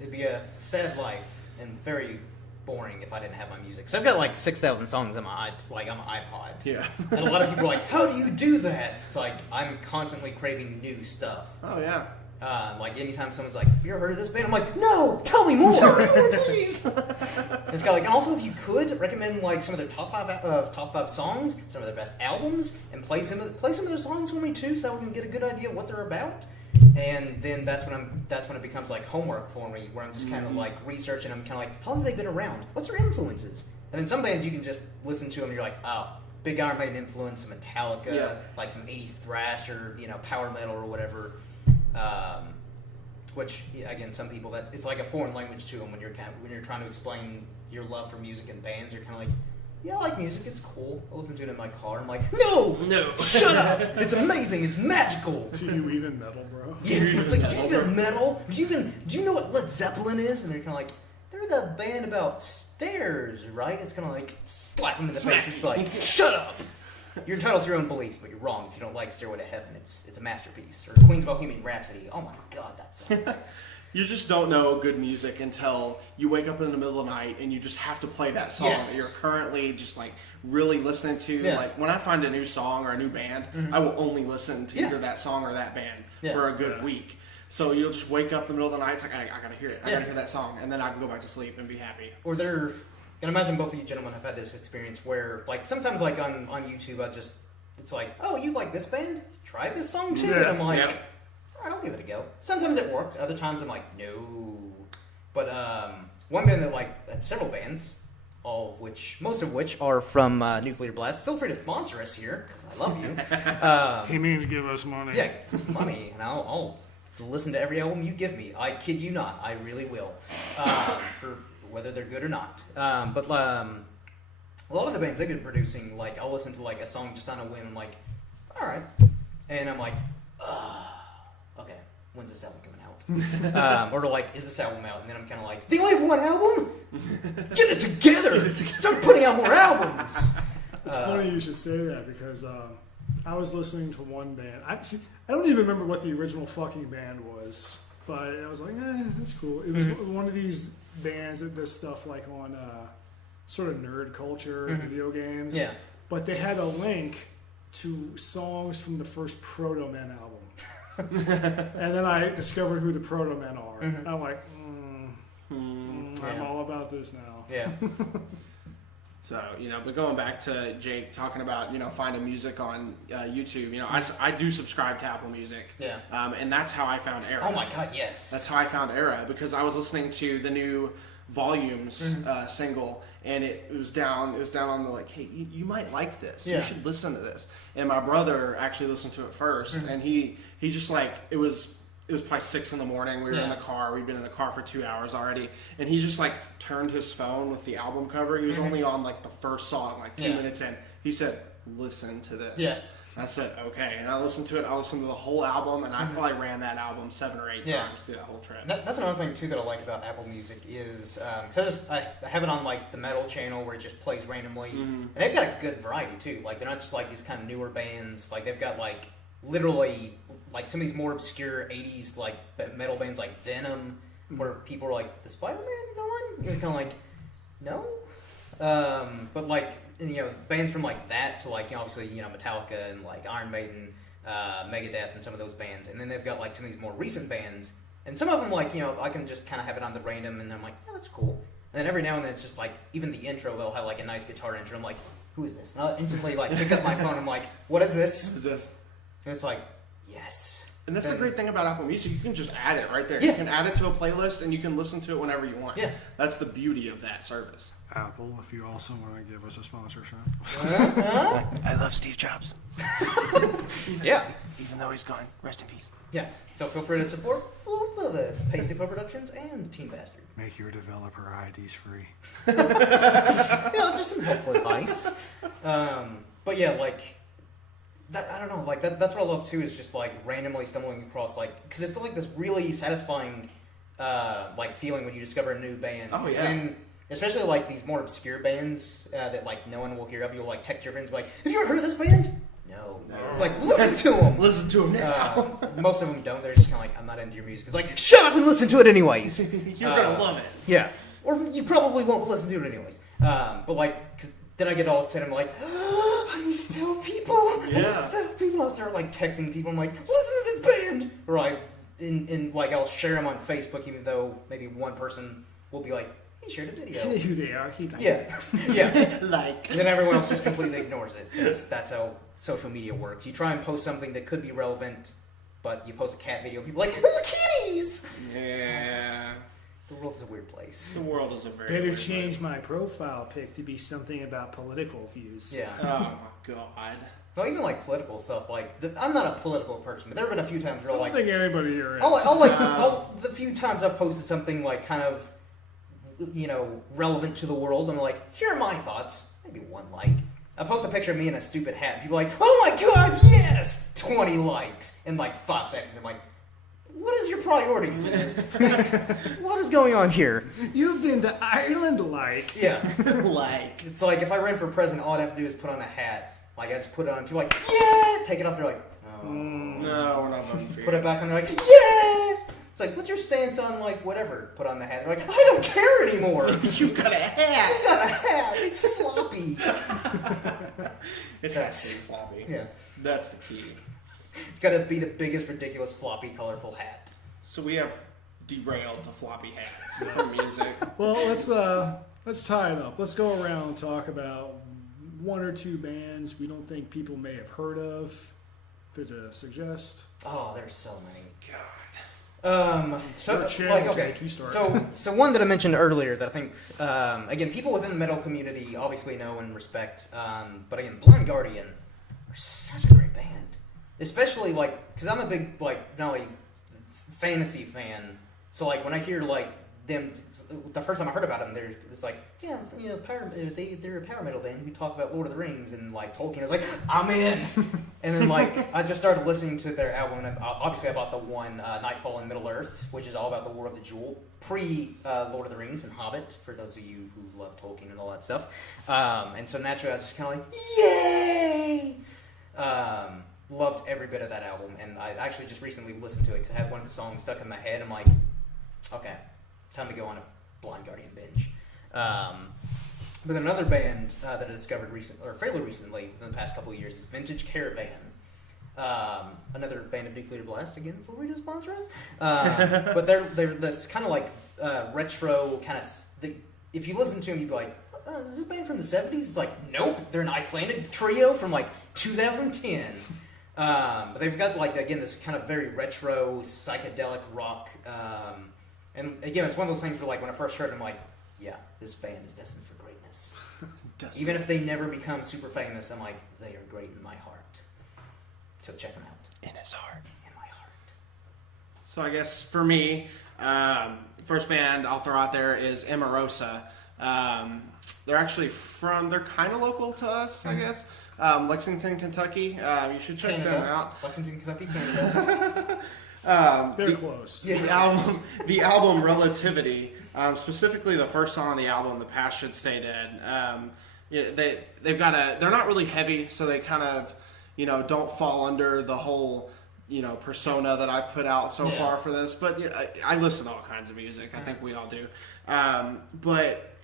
It'd be a sad life and very boring if I didn't have my music. So I've got like 6,000 songs on my iPod. Yeah. And a lot of people are like, how do you do that? It's like, I'm constantly craving new stuff. Oh, yeah. Like anytime someone's like, have you ever heard of this band? I'm like, no, tell me more. Tell me more, please. It's got like, and also if you could recommend like some of their top five songs, some of their best albums, and play some of their songs for me too, so that we can get a good idea of what they're about. And then that's when it becomes like homework for me, where I'm just kind of like researching. I'm kind of like, how have they been around? What's their influences? And then some bands you can just listen to them, and you're like, oh, big Iron Maiden influence, some Metallica, like some 80s thrash or power metal or whatever. Which again, some people it's like a foreign language to them when you're trying to explain your love for music and bands. You're kind of like, yeah, I like music. It's cool. I listen to it in my car. I'm like, no, shut up. It's amazing. It's magical. Do you even metal, bro? Yeah, it's like, do you even metal? Do you know what Led Zeppelin is? And they're kind of like, they're the band about stairs, right? It's kind of like slap them in the face. It's like, shut up. You're entitled to your own beliefs, but you're wrong if you don't like Stairway to Heaven. It's a masterpiece. Or Queen's Bohemian Rhapsody. Oh my God, that's so You just don't know good music until you wake up in the middle of the night and you just have to play that song that you're currently just like really listening to. Yeah. Like when I find a new song or a new band, I will only listen to either that song or that band for a good week. So you'll just wake up in the middle of the night, it's like, I gotta hear it. I gotta hear that song. And then I can go back to sleep and be happy. Or and I imagine both of you gentlemen have had this experience where, like, sometimes, like, on YouTube, it's like, oh, you like this band? Try this song, too. And I'm like, all right, I'll give it a go. Sometimes it works. Other times I'm like, no. But one band several bands, most of which are from Nuclear Blast. Feel free to sponsor us here, because I love you. He means give us money. Yeah, money, and I'll listen to every album you give me. I kid you not. I really will. For whether they're good or not. But a lot of the bands they've been producing, like, I'll listen to, like, a song just on a whim. I'm like, all right. And I'm like, okay, when's this album coming out? Or like, is this album out? And then I'm kind of like, they only have one album? Get it together! Start putting out more albums! It's funny you should say that, because I was listening to one band. I don't even remember what the original fucking band was, but I was like, that's cool. It was one of these bands that does stuff like on sort of nerd culture, video games. Yeah. But they had a link to songs from the first Proto Men album. And then I discovered who the Proto Men are. And I'm like, I'm all about this now. Yeah. So, but going back to Jake talking about, finding music on YouTube, I do subscribe to Apple Music. Yeah. And that's how I found Era. Oh my God, yes. That's how I found Era, because I was listening to the new Volumes single, and it was down on the like, hey, you might like this. Yeah. You should listen to this. And my brother actually listened to it first, and he just like, it was probably 6 a.m. We were in the car. We'd been in the car for 2 hours already. And he just like turned his phone with the album cover. He was only on like the first song, like 2 minutes in. He said, listen to this. Yeah. I said, okay. And I listened to it. I listened to the whole album, and I probably ran that album 7 or 8 times through that whole trip. That's another thing, too, that I like about Apple Music is, because I have it on, like, the metal channel where it just plays randomly. And they've got a good variety, too. Like, they're not just, like, these kind of newer bands. Like, they've got, like, literally, like, some of these more obscure 80s, like, metal bands like Venom, where people are like, the Spider-Man villain? You're kind of like, no? But, like, you know, bands from, like, that to, like, you know, obviously, you know, Metallica and, like, Iron Maiden, Megadeth and some of those bands. And then they've got, like, some of these more recent bands. And some of them, like, you know, I can just kind of have it on the random, and I'm like, yeah, that's cool. And then every now and then it's just, like, even the intro, they'll have, like, a nice guitar intro. I'm like, who is this? And I'll instantly, like, pick up my phone. I'm like, what is this? What is this? And it's like, yes. And that's the great thing about Apple Music. You can just add it right there. Yeah. You can add it to a playlist, and you can listen to it whenever you want. Yeah. That's the beauty of that service. Apple, if you also want to give us a sponsorship. I love Steve Jobs. Yeah. Even though he's gone. Rest in peace. Yeah. So feel free to support both of us, Pasty Pro Productions and Team Bastard. Make your developer IDs free. You know, just some helpful advice. But yeah, like, that, I don't know, like, that's what I love too, is just, like, randomly stumbling across, like, because it's still, like, this really satisfying, like, feeling when you discover a new band. Oh, yeah. And especially, like, these more obscure bands that, like, no one will hear of. You'll, like, text your friends, like, have you ever heard of this band? No. It's like, listen to them! Listen to him now. Most of them don't. They're just kind of like, I'm not into your music. It's like, shut up and listen to it anyways. You're going to love it. Yeah. Or you probably won't listen to it anyways. But, like, 'cause then I get all excited. I'm like, I need to tell people. I need to tell people. I'll start, like, texting people. I'm like, listen to this band. Or, like, like, I'll share them on Facebook, even though maybe one person will be like, he shared a video. Who they are. Yeah. Yeah. Like. And then everyone else just completely ignores it, because that's how social media works. You try and post something that could be relevant, but you post a cat video, people are like, oh, kitties! Yeah. The world is a weird place. The world is a very Better weird change place. my profile pic to be something about political views. Yeah. Oh, my God. Well, even, like, political stuff, like, I'm not a political person, but there have been a few times where, I don't like, think anybody here is. the few times I've posted something, like, kind of, you know, relevant to the world, I'm like, here are my thoughts. Maybe one like. I post a picture of me in a stupid hat, and people are like, oh my god, yes! 20 likes in, like, 5 seconds. I'm like, what is your priorities in this? What is going on here? You've been to Ireland, like. Yeah. Like. It's like, if I ran for president, all I'd have to do is put on a hat. Like, I just put it on, and people are like, yeah! Take it off, they're like, oh. No, we're not voting for you. Put it back on, they're like, yeah! It's like, what's your stance on, like, whatever? Put on the hat. They're like, I don't care anymore. You've got a hat. I've got a hat. It's floppy. It has to be floppy. Yeah. That's the key. It's got to be the biggest, ridiculous, floppy, colorful hat. So we have derailed to floppy hats for music. Well, let's tie it up. Let's go around and talk about one or two bands we don't think people may have heard of. To suggest. Oh, there's so many. God. So one that I mentioned earlier that I think, again, people within the metal community obviously know and respect, but again, Blind Guardian are such a great band. Especially, like, because I'm a big, like, not only fantasy fan, so, like, when I hear, like, them, the first time I heard about them, it's like, yeah, you know, they're a power metal band who talk about Lord of the Rings and, like, Tolkien. I was like, I'm in. And then, like, I just started listening to their album, and obviously I bought the one, Nightfall in Middle-earth, which is all about the War of the Jewel, pre-Lord of the Rings and Hobbit, for those of you who love Tolkien and all that stuff. And so naturally I was just kind of like, yay! Loved every bit of that album, and I actually just recently listened to it because I had one of the songs stuck in my head. I'm like, okay, time to go on a Blind Guardian binge. But another band that I discovered fairly recently, within the past couple of years, is Vintage Caravan. Another band of Nuclear Blast, again, for we to sponsor us. But they're this kind of like retro kind of. If you listen to them, you'd be like, is this band from the 70s? It's like, nope, they're an Icelandic trio from like 2010. But they've got, like, again, this kind of very retro psychedelic rock. And again, it's one of those things where, like, when I first heard it, I'm like, yeah, this band is destined for greatness. Even if they never become super famous, I'm like, they are great in my heart. So check them out. In his heart. In my heart. So I guess for me, first band I'll throw out there is Emarosa. They're actually they're kind of local to us, I guess. Lexington, Kentucky. You should check Canada. them out. Lexington, Kentucky, Canada. They're close. The album Relativity, specifically the first song on the album, The Past Should Stay Dead. They've got they're not really heavy, so they kind of, don't fall under the whole, persona that I've put out so far for this. But I listen to all kinds of music. I think we all do. But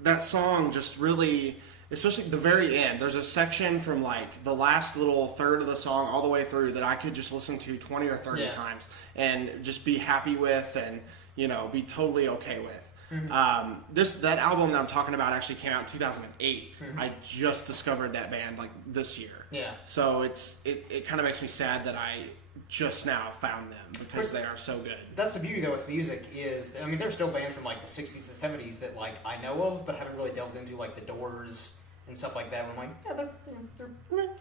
that song just really, especially the very end, there's a section from like the last little third of the song all the way through that I could just listen to 20 or 30 times and just be happy with and, be totally okay with. That album that I'm talking about actually came out in 2008. I just discovered that band like this year. Yeah. So it kind of makes me sad that I just now found them because they are so good. That's the beauty though with music is, there's still bands from like the 60s and 70s that like I know of but haven't really delved into, like the Doors and stuff like that. And I'm like,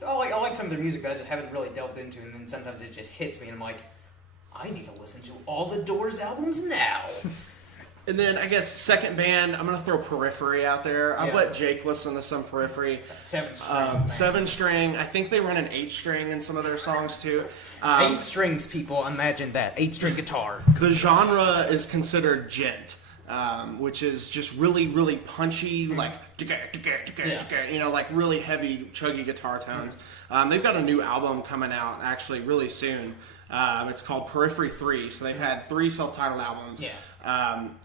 I like some of their music, but I just haven't really delved into. And then sometimes it just hits me, and I'm like, I need to listen to all the Doors albums now. And then I guess second band, I'm gonna throw Periphery out there. I've let Jake listen to some Periphery. 7-string. 7-string. I think they run an 8-string in some of their songs too. 8 strings, people. Imagine that 8-string guitar. The genre is considered gent, which is just really, really punchy, like like really heavy, chuggy guitar tones. They've got a new album coming out actually really soon. It's called Periphery 3. So they've had 3 self-titled albums. Yeah.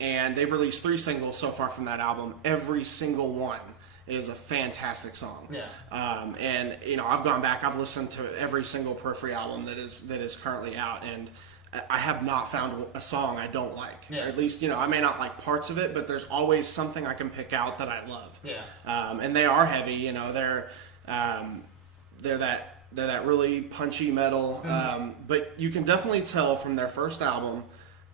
And they've released 3 singles so far from that album. Every single one is a fantastic song. Yeah. And I've gone back. I've listened to every single Periphery album that is currently out, and I have not found a song I don't like. Yeah. At least I may not like parts of it, but there's always something I can pick out that I love. Yeah. And they are heavy. They're that really punchy metal. But you can definitely tell from their first album.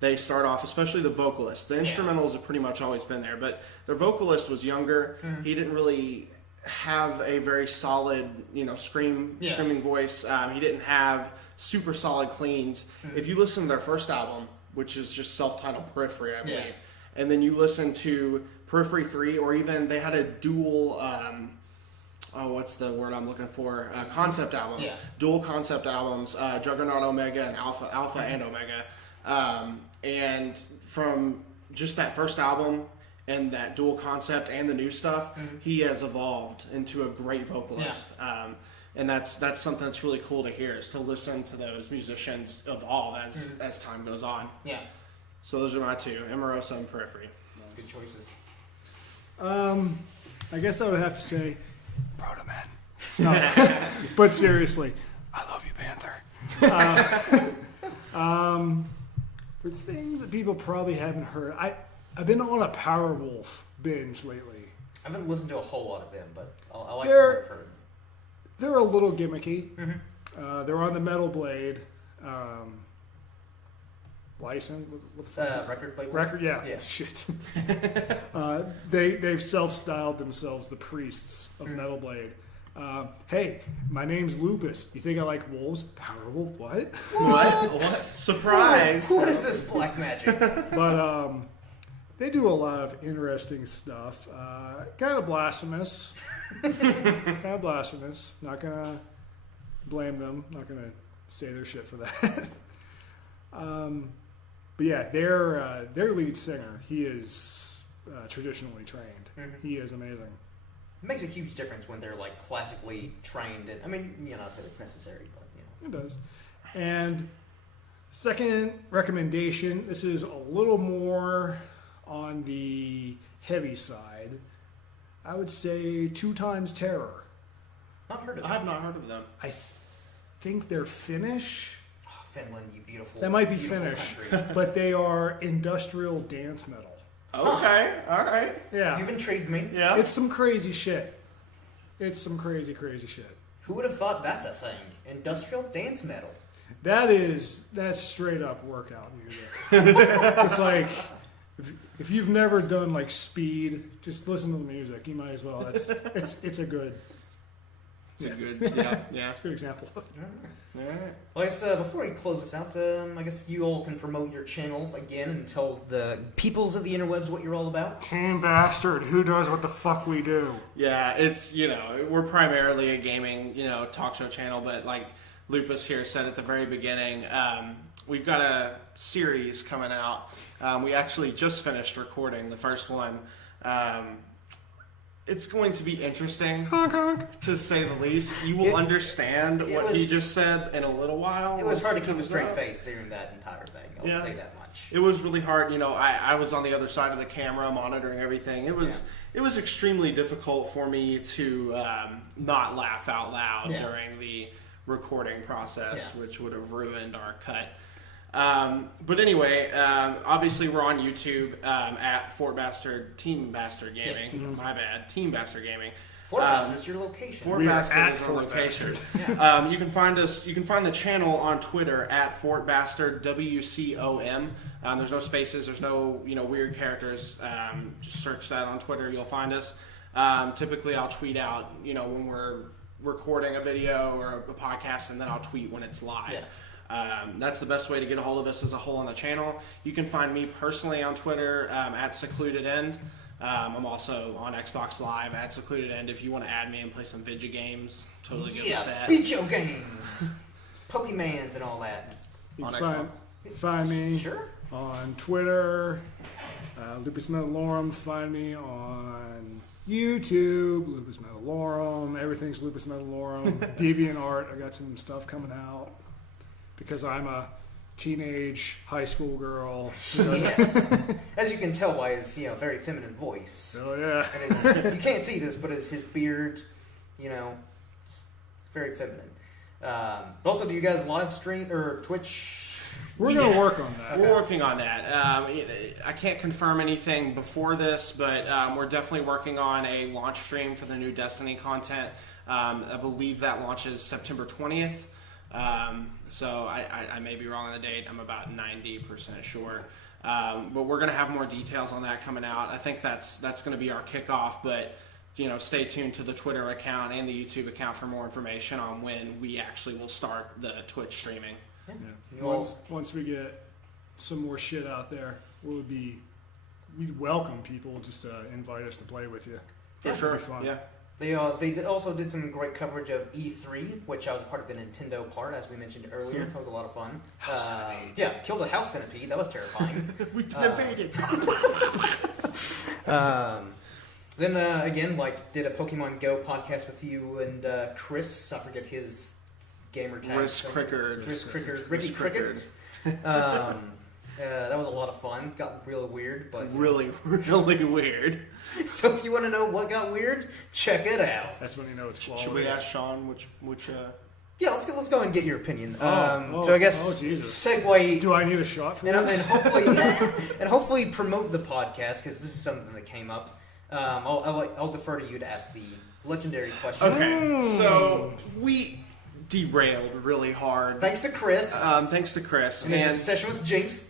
They start off, especially the vocalist. The instrumentals have pretty much always been there, but their vocalist was younger. He didn't really have a very solid, screaming voice. He didn't have super solid cleans. If you listen to their first album, which is just self-titled Periphery, I believe, and then you listen to Periphery 3, or even they had a dual, what's the word I'm looking for? Concept album. Yeah. Dual concept albums, Juggernaut Omega and Alpha and Omega. And from just that first album and that dual concept and the new stuff, he has evolved into a great vocalist. Yeah. And that's something that's really cool to hear, is to listen to those musicians evolve as time goes on. Yeah. So those are my 2, Amorosa and Periphery. Good choices. I guess I would have to say, Proto Man. No, but seriously, I love you, Panther. For things that people probably haven't heard, I've been on a Powerwolf binge lately. I haven't listened to a whole lot of them, but I like what I've heard. They're a little gimmicky. They're on the Metal Blade license. What the fuck record label? Record, yeah. Shit. They've self-styled themselves the priests of Metal Blade. Hey, my name's Lupus. You think I like wolves? Powerwolf? What? Surprise! What is this black magic? But they do a lot of interesting stuff. Kind of blasphemous. Not gonna blame them. Not gonna say their shit for that. But yeah, their lead singer, he is traditionally trained. He is amazing. It makes a huge difference when they're like classically trained, and not that it's necessary, but it does. And second recommendation, this is a little more on the heavy side. I would say 2 Times Terror. Not heard of them. I have not heard of them. I think they're Finnish. Oh, Finland, you beautiful. That might be Finnish, but they are industrial dance metal. Okay, all right. Yeah. You've intrigued me. Yeah. It's some crazy shit. It's some crazy, crazy shit. Who would have thought that's a thing? Industrial dance metal. That's straight up workout music. It's like, if you've never done like speed, just listen to the music. You might as well. It's a good. It's a good, yeah. It's a good example. All right. Well, I guess before we close this out, I guess you all can promote your channel again and tell the peoples of the interwebs what you're all about. Team Bastard, who knows what the fuck we do? Yeah, it's, we're primarily a gaming, talk show channel, but like Lupus here said at the very beginning, we've got a series coming out. We actually just finished recording the first one. It's going to be interesting, to say the least. You will understand what he just said in a little while. It was hard to keep a straight face during that entire thing. I'll say that much. It was really hard. I was on the other side of the camera monitoring everything. It was extremely difficult for me to not laugh out loud during the recording process, which would have ruined our cut. But anyway, obviously we're on YouTube at Fort Bastard Team Bastard Gaming. My bad, Team Bastard Gaming. Fort Bastard's your location. Fort Bastard is our location. You can find us. You can find the channel on Twitter at Fort Bastard WCOM. There's no spaces. There's no weird characters. Just search that on Twitter. You'll find us. Typically, I'll tweet out when we're recording a video or a podcast, and then I'll tweet when it's live. Yeah. That's the best way to get a hold of us as a whole on the channel. You can find me personally on Twitter at Secluded End. I'm also on Xbox Live at Secluded End if you want to add me and play some video games. Totally good with that. Video games, Pokemans, and all that. You can find me on Twitter, Lupus Metalorum. Find me on YouTube, Lupus Metalorum. Everything's Lupus Metalorum. DeviantArt. I got some stuff coming out. Because I'm a teenage high school girl. Yes. As you can tell by his very feminine voice. Oh yeah. And you can't see this, but his beard, it's very feminine. Also, do you guys live stream or Twitch? We're gonna work on that. We're working on that. I can't confirm anything before this, but we're definitely working on a launch stream for the new Destiny content. I believe that launches September 20th. So I may be wrong on the date. I'm about 90% sure. But we're going to have more details on that coming out. I think that's going to be our kickoff, but stay tuned to the Twitter account and the YouTube account for more information on when we actually will start the Twitch streaming. Yeah. Once we get some more shit out there, we'd welcome people just to invite us to play with you. For sure. It'd be fun. Yeah. They also did some great coverage of E3, which I was a part of the Nintendo part, as we mentioned earlier. That was a lot of fun. Killed a house centipede. That was terrifying. We've been invaded. Then again, did a Pokemon Go podcast with you and Chris. I forget his gamer tag. Chris Crickard. Ricky Cricket. That was a lot of fun. Got real weird, but really, really weird. So if you want to know what got weird, check it out. That's when you know it's quality. Should we ask Sean which? Yeah, let's go and get your opinion. So I guess segue. Do I need a shot for this? And hopefully promote the podcast because this is something that came up. I'll defer to you to ask the legendary question. Okay, so we derailed really hard. Thanks to Chris. And his obsession with Jinx.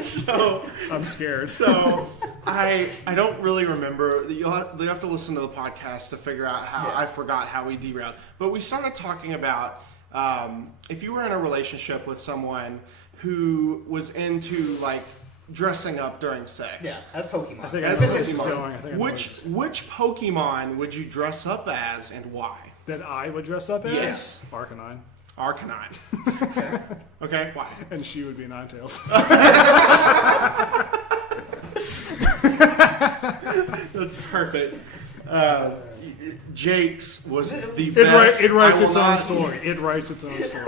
So I'm scared. So I don't really remember. You'll have to listen to the podcast to figure out how. I forgot how we derailed. But we started talking about if you were in a relationship with someone who was into dressing up during sex. Yeah, as Pokemon. I think I know where this is going. Which Pokemon would you dress up as and why? That I would dress up as? Yes. Arcanine. Okay, why? And she would be Ninetales. That's perfect. Jake's was the best. It writes its own story. It writes its own story.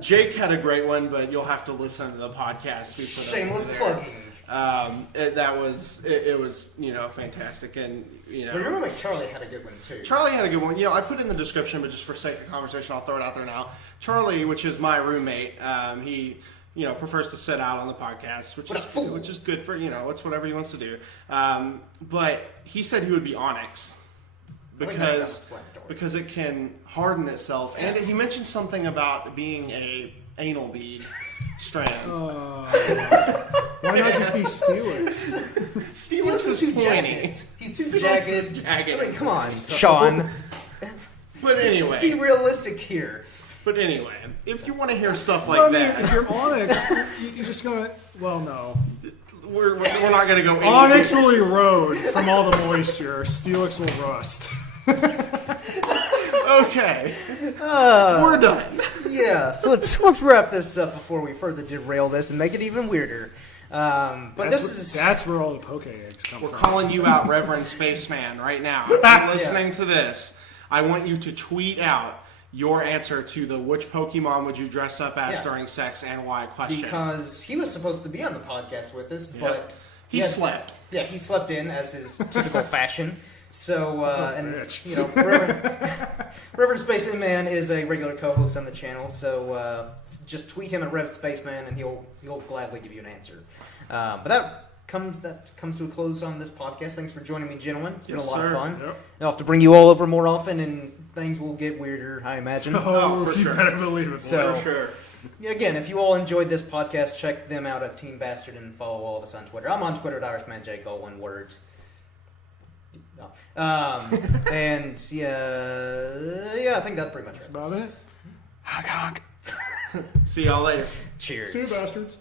Jake had a great one, but you'll have to listen to the podcast. We put Shameless plugging. It was fantastic, and But your roommate Charlie had a good one too. Charlie had a good one. I put in the description, but just for sake of conversation, I'll throw it out there now. Charlie, which is my roommate, he prefers to sit out on the podcast, which is good for it's whatever he wants to do. But he said he would be Onyx because it can harden itself, and he mentioned something about being a anal bead strand. Why not just be Steelix? Steelix is too pointy. jagged. He's too Steelix jagged. is jagged. I mean, come on, Sean. But Be anyway, realistic here. if you want to hear stuff Well, like I mean, that, if you're Onyx, you're just gonna. Well, no. we're not going to go. Onyx will erode from all the moisture. Steelix will rust. Okay, we're done. Yeah, let's wrap this up before we further derail this and make it even weirder. But That's where all the poke eggs come We're from. calling you out, Reverend Spaceman, right now. If you're listening to this, I want you to tweet out your answer to the which Pokemon would you dress up as during sex and why question. Because he was supposed to be on the podcast with us, but he slept. Yeah, he slept in as his typical fashion. So, bitch. you know, Reverend Spaceman is a regular co-host on the channel. So just tweet him at Rev Spaceman, and he'll gladly give you an answer. But that comes to a close on this podcast. Thanks for joining me, gentlemen. It's been a lot of fun. Yep. I'll have to bring you all over more often, and things will get weirder, I imagine. Oh, for you sure. better believe it. So- For sure. Yeah, again, if you all enjoyed this podcast, check them out at Team Bastard and follow all of us on Twitter. I'm on Twitter at IrishmanJake, all one word. And yeah, I think that pretty much That's wraps about it. it. See y'all later. Cheers. See you, bastards.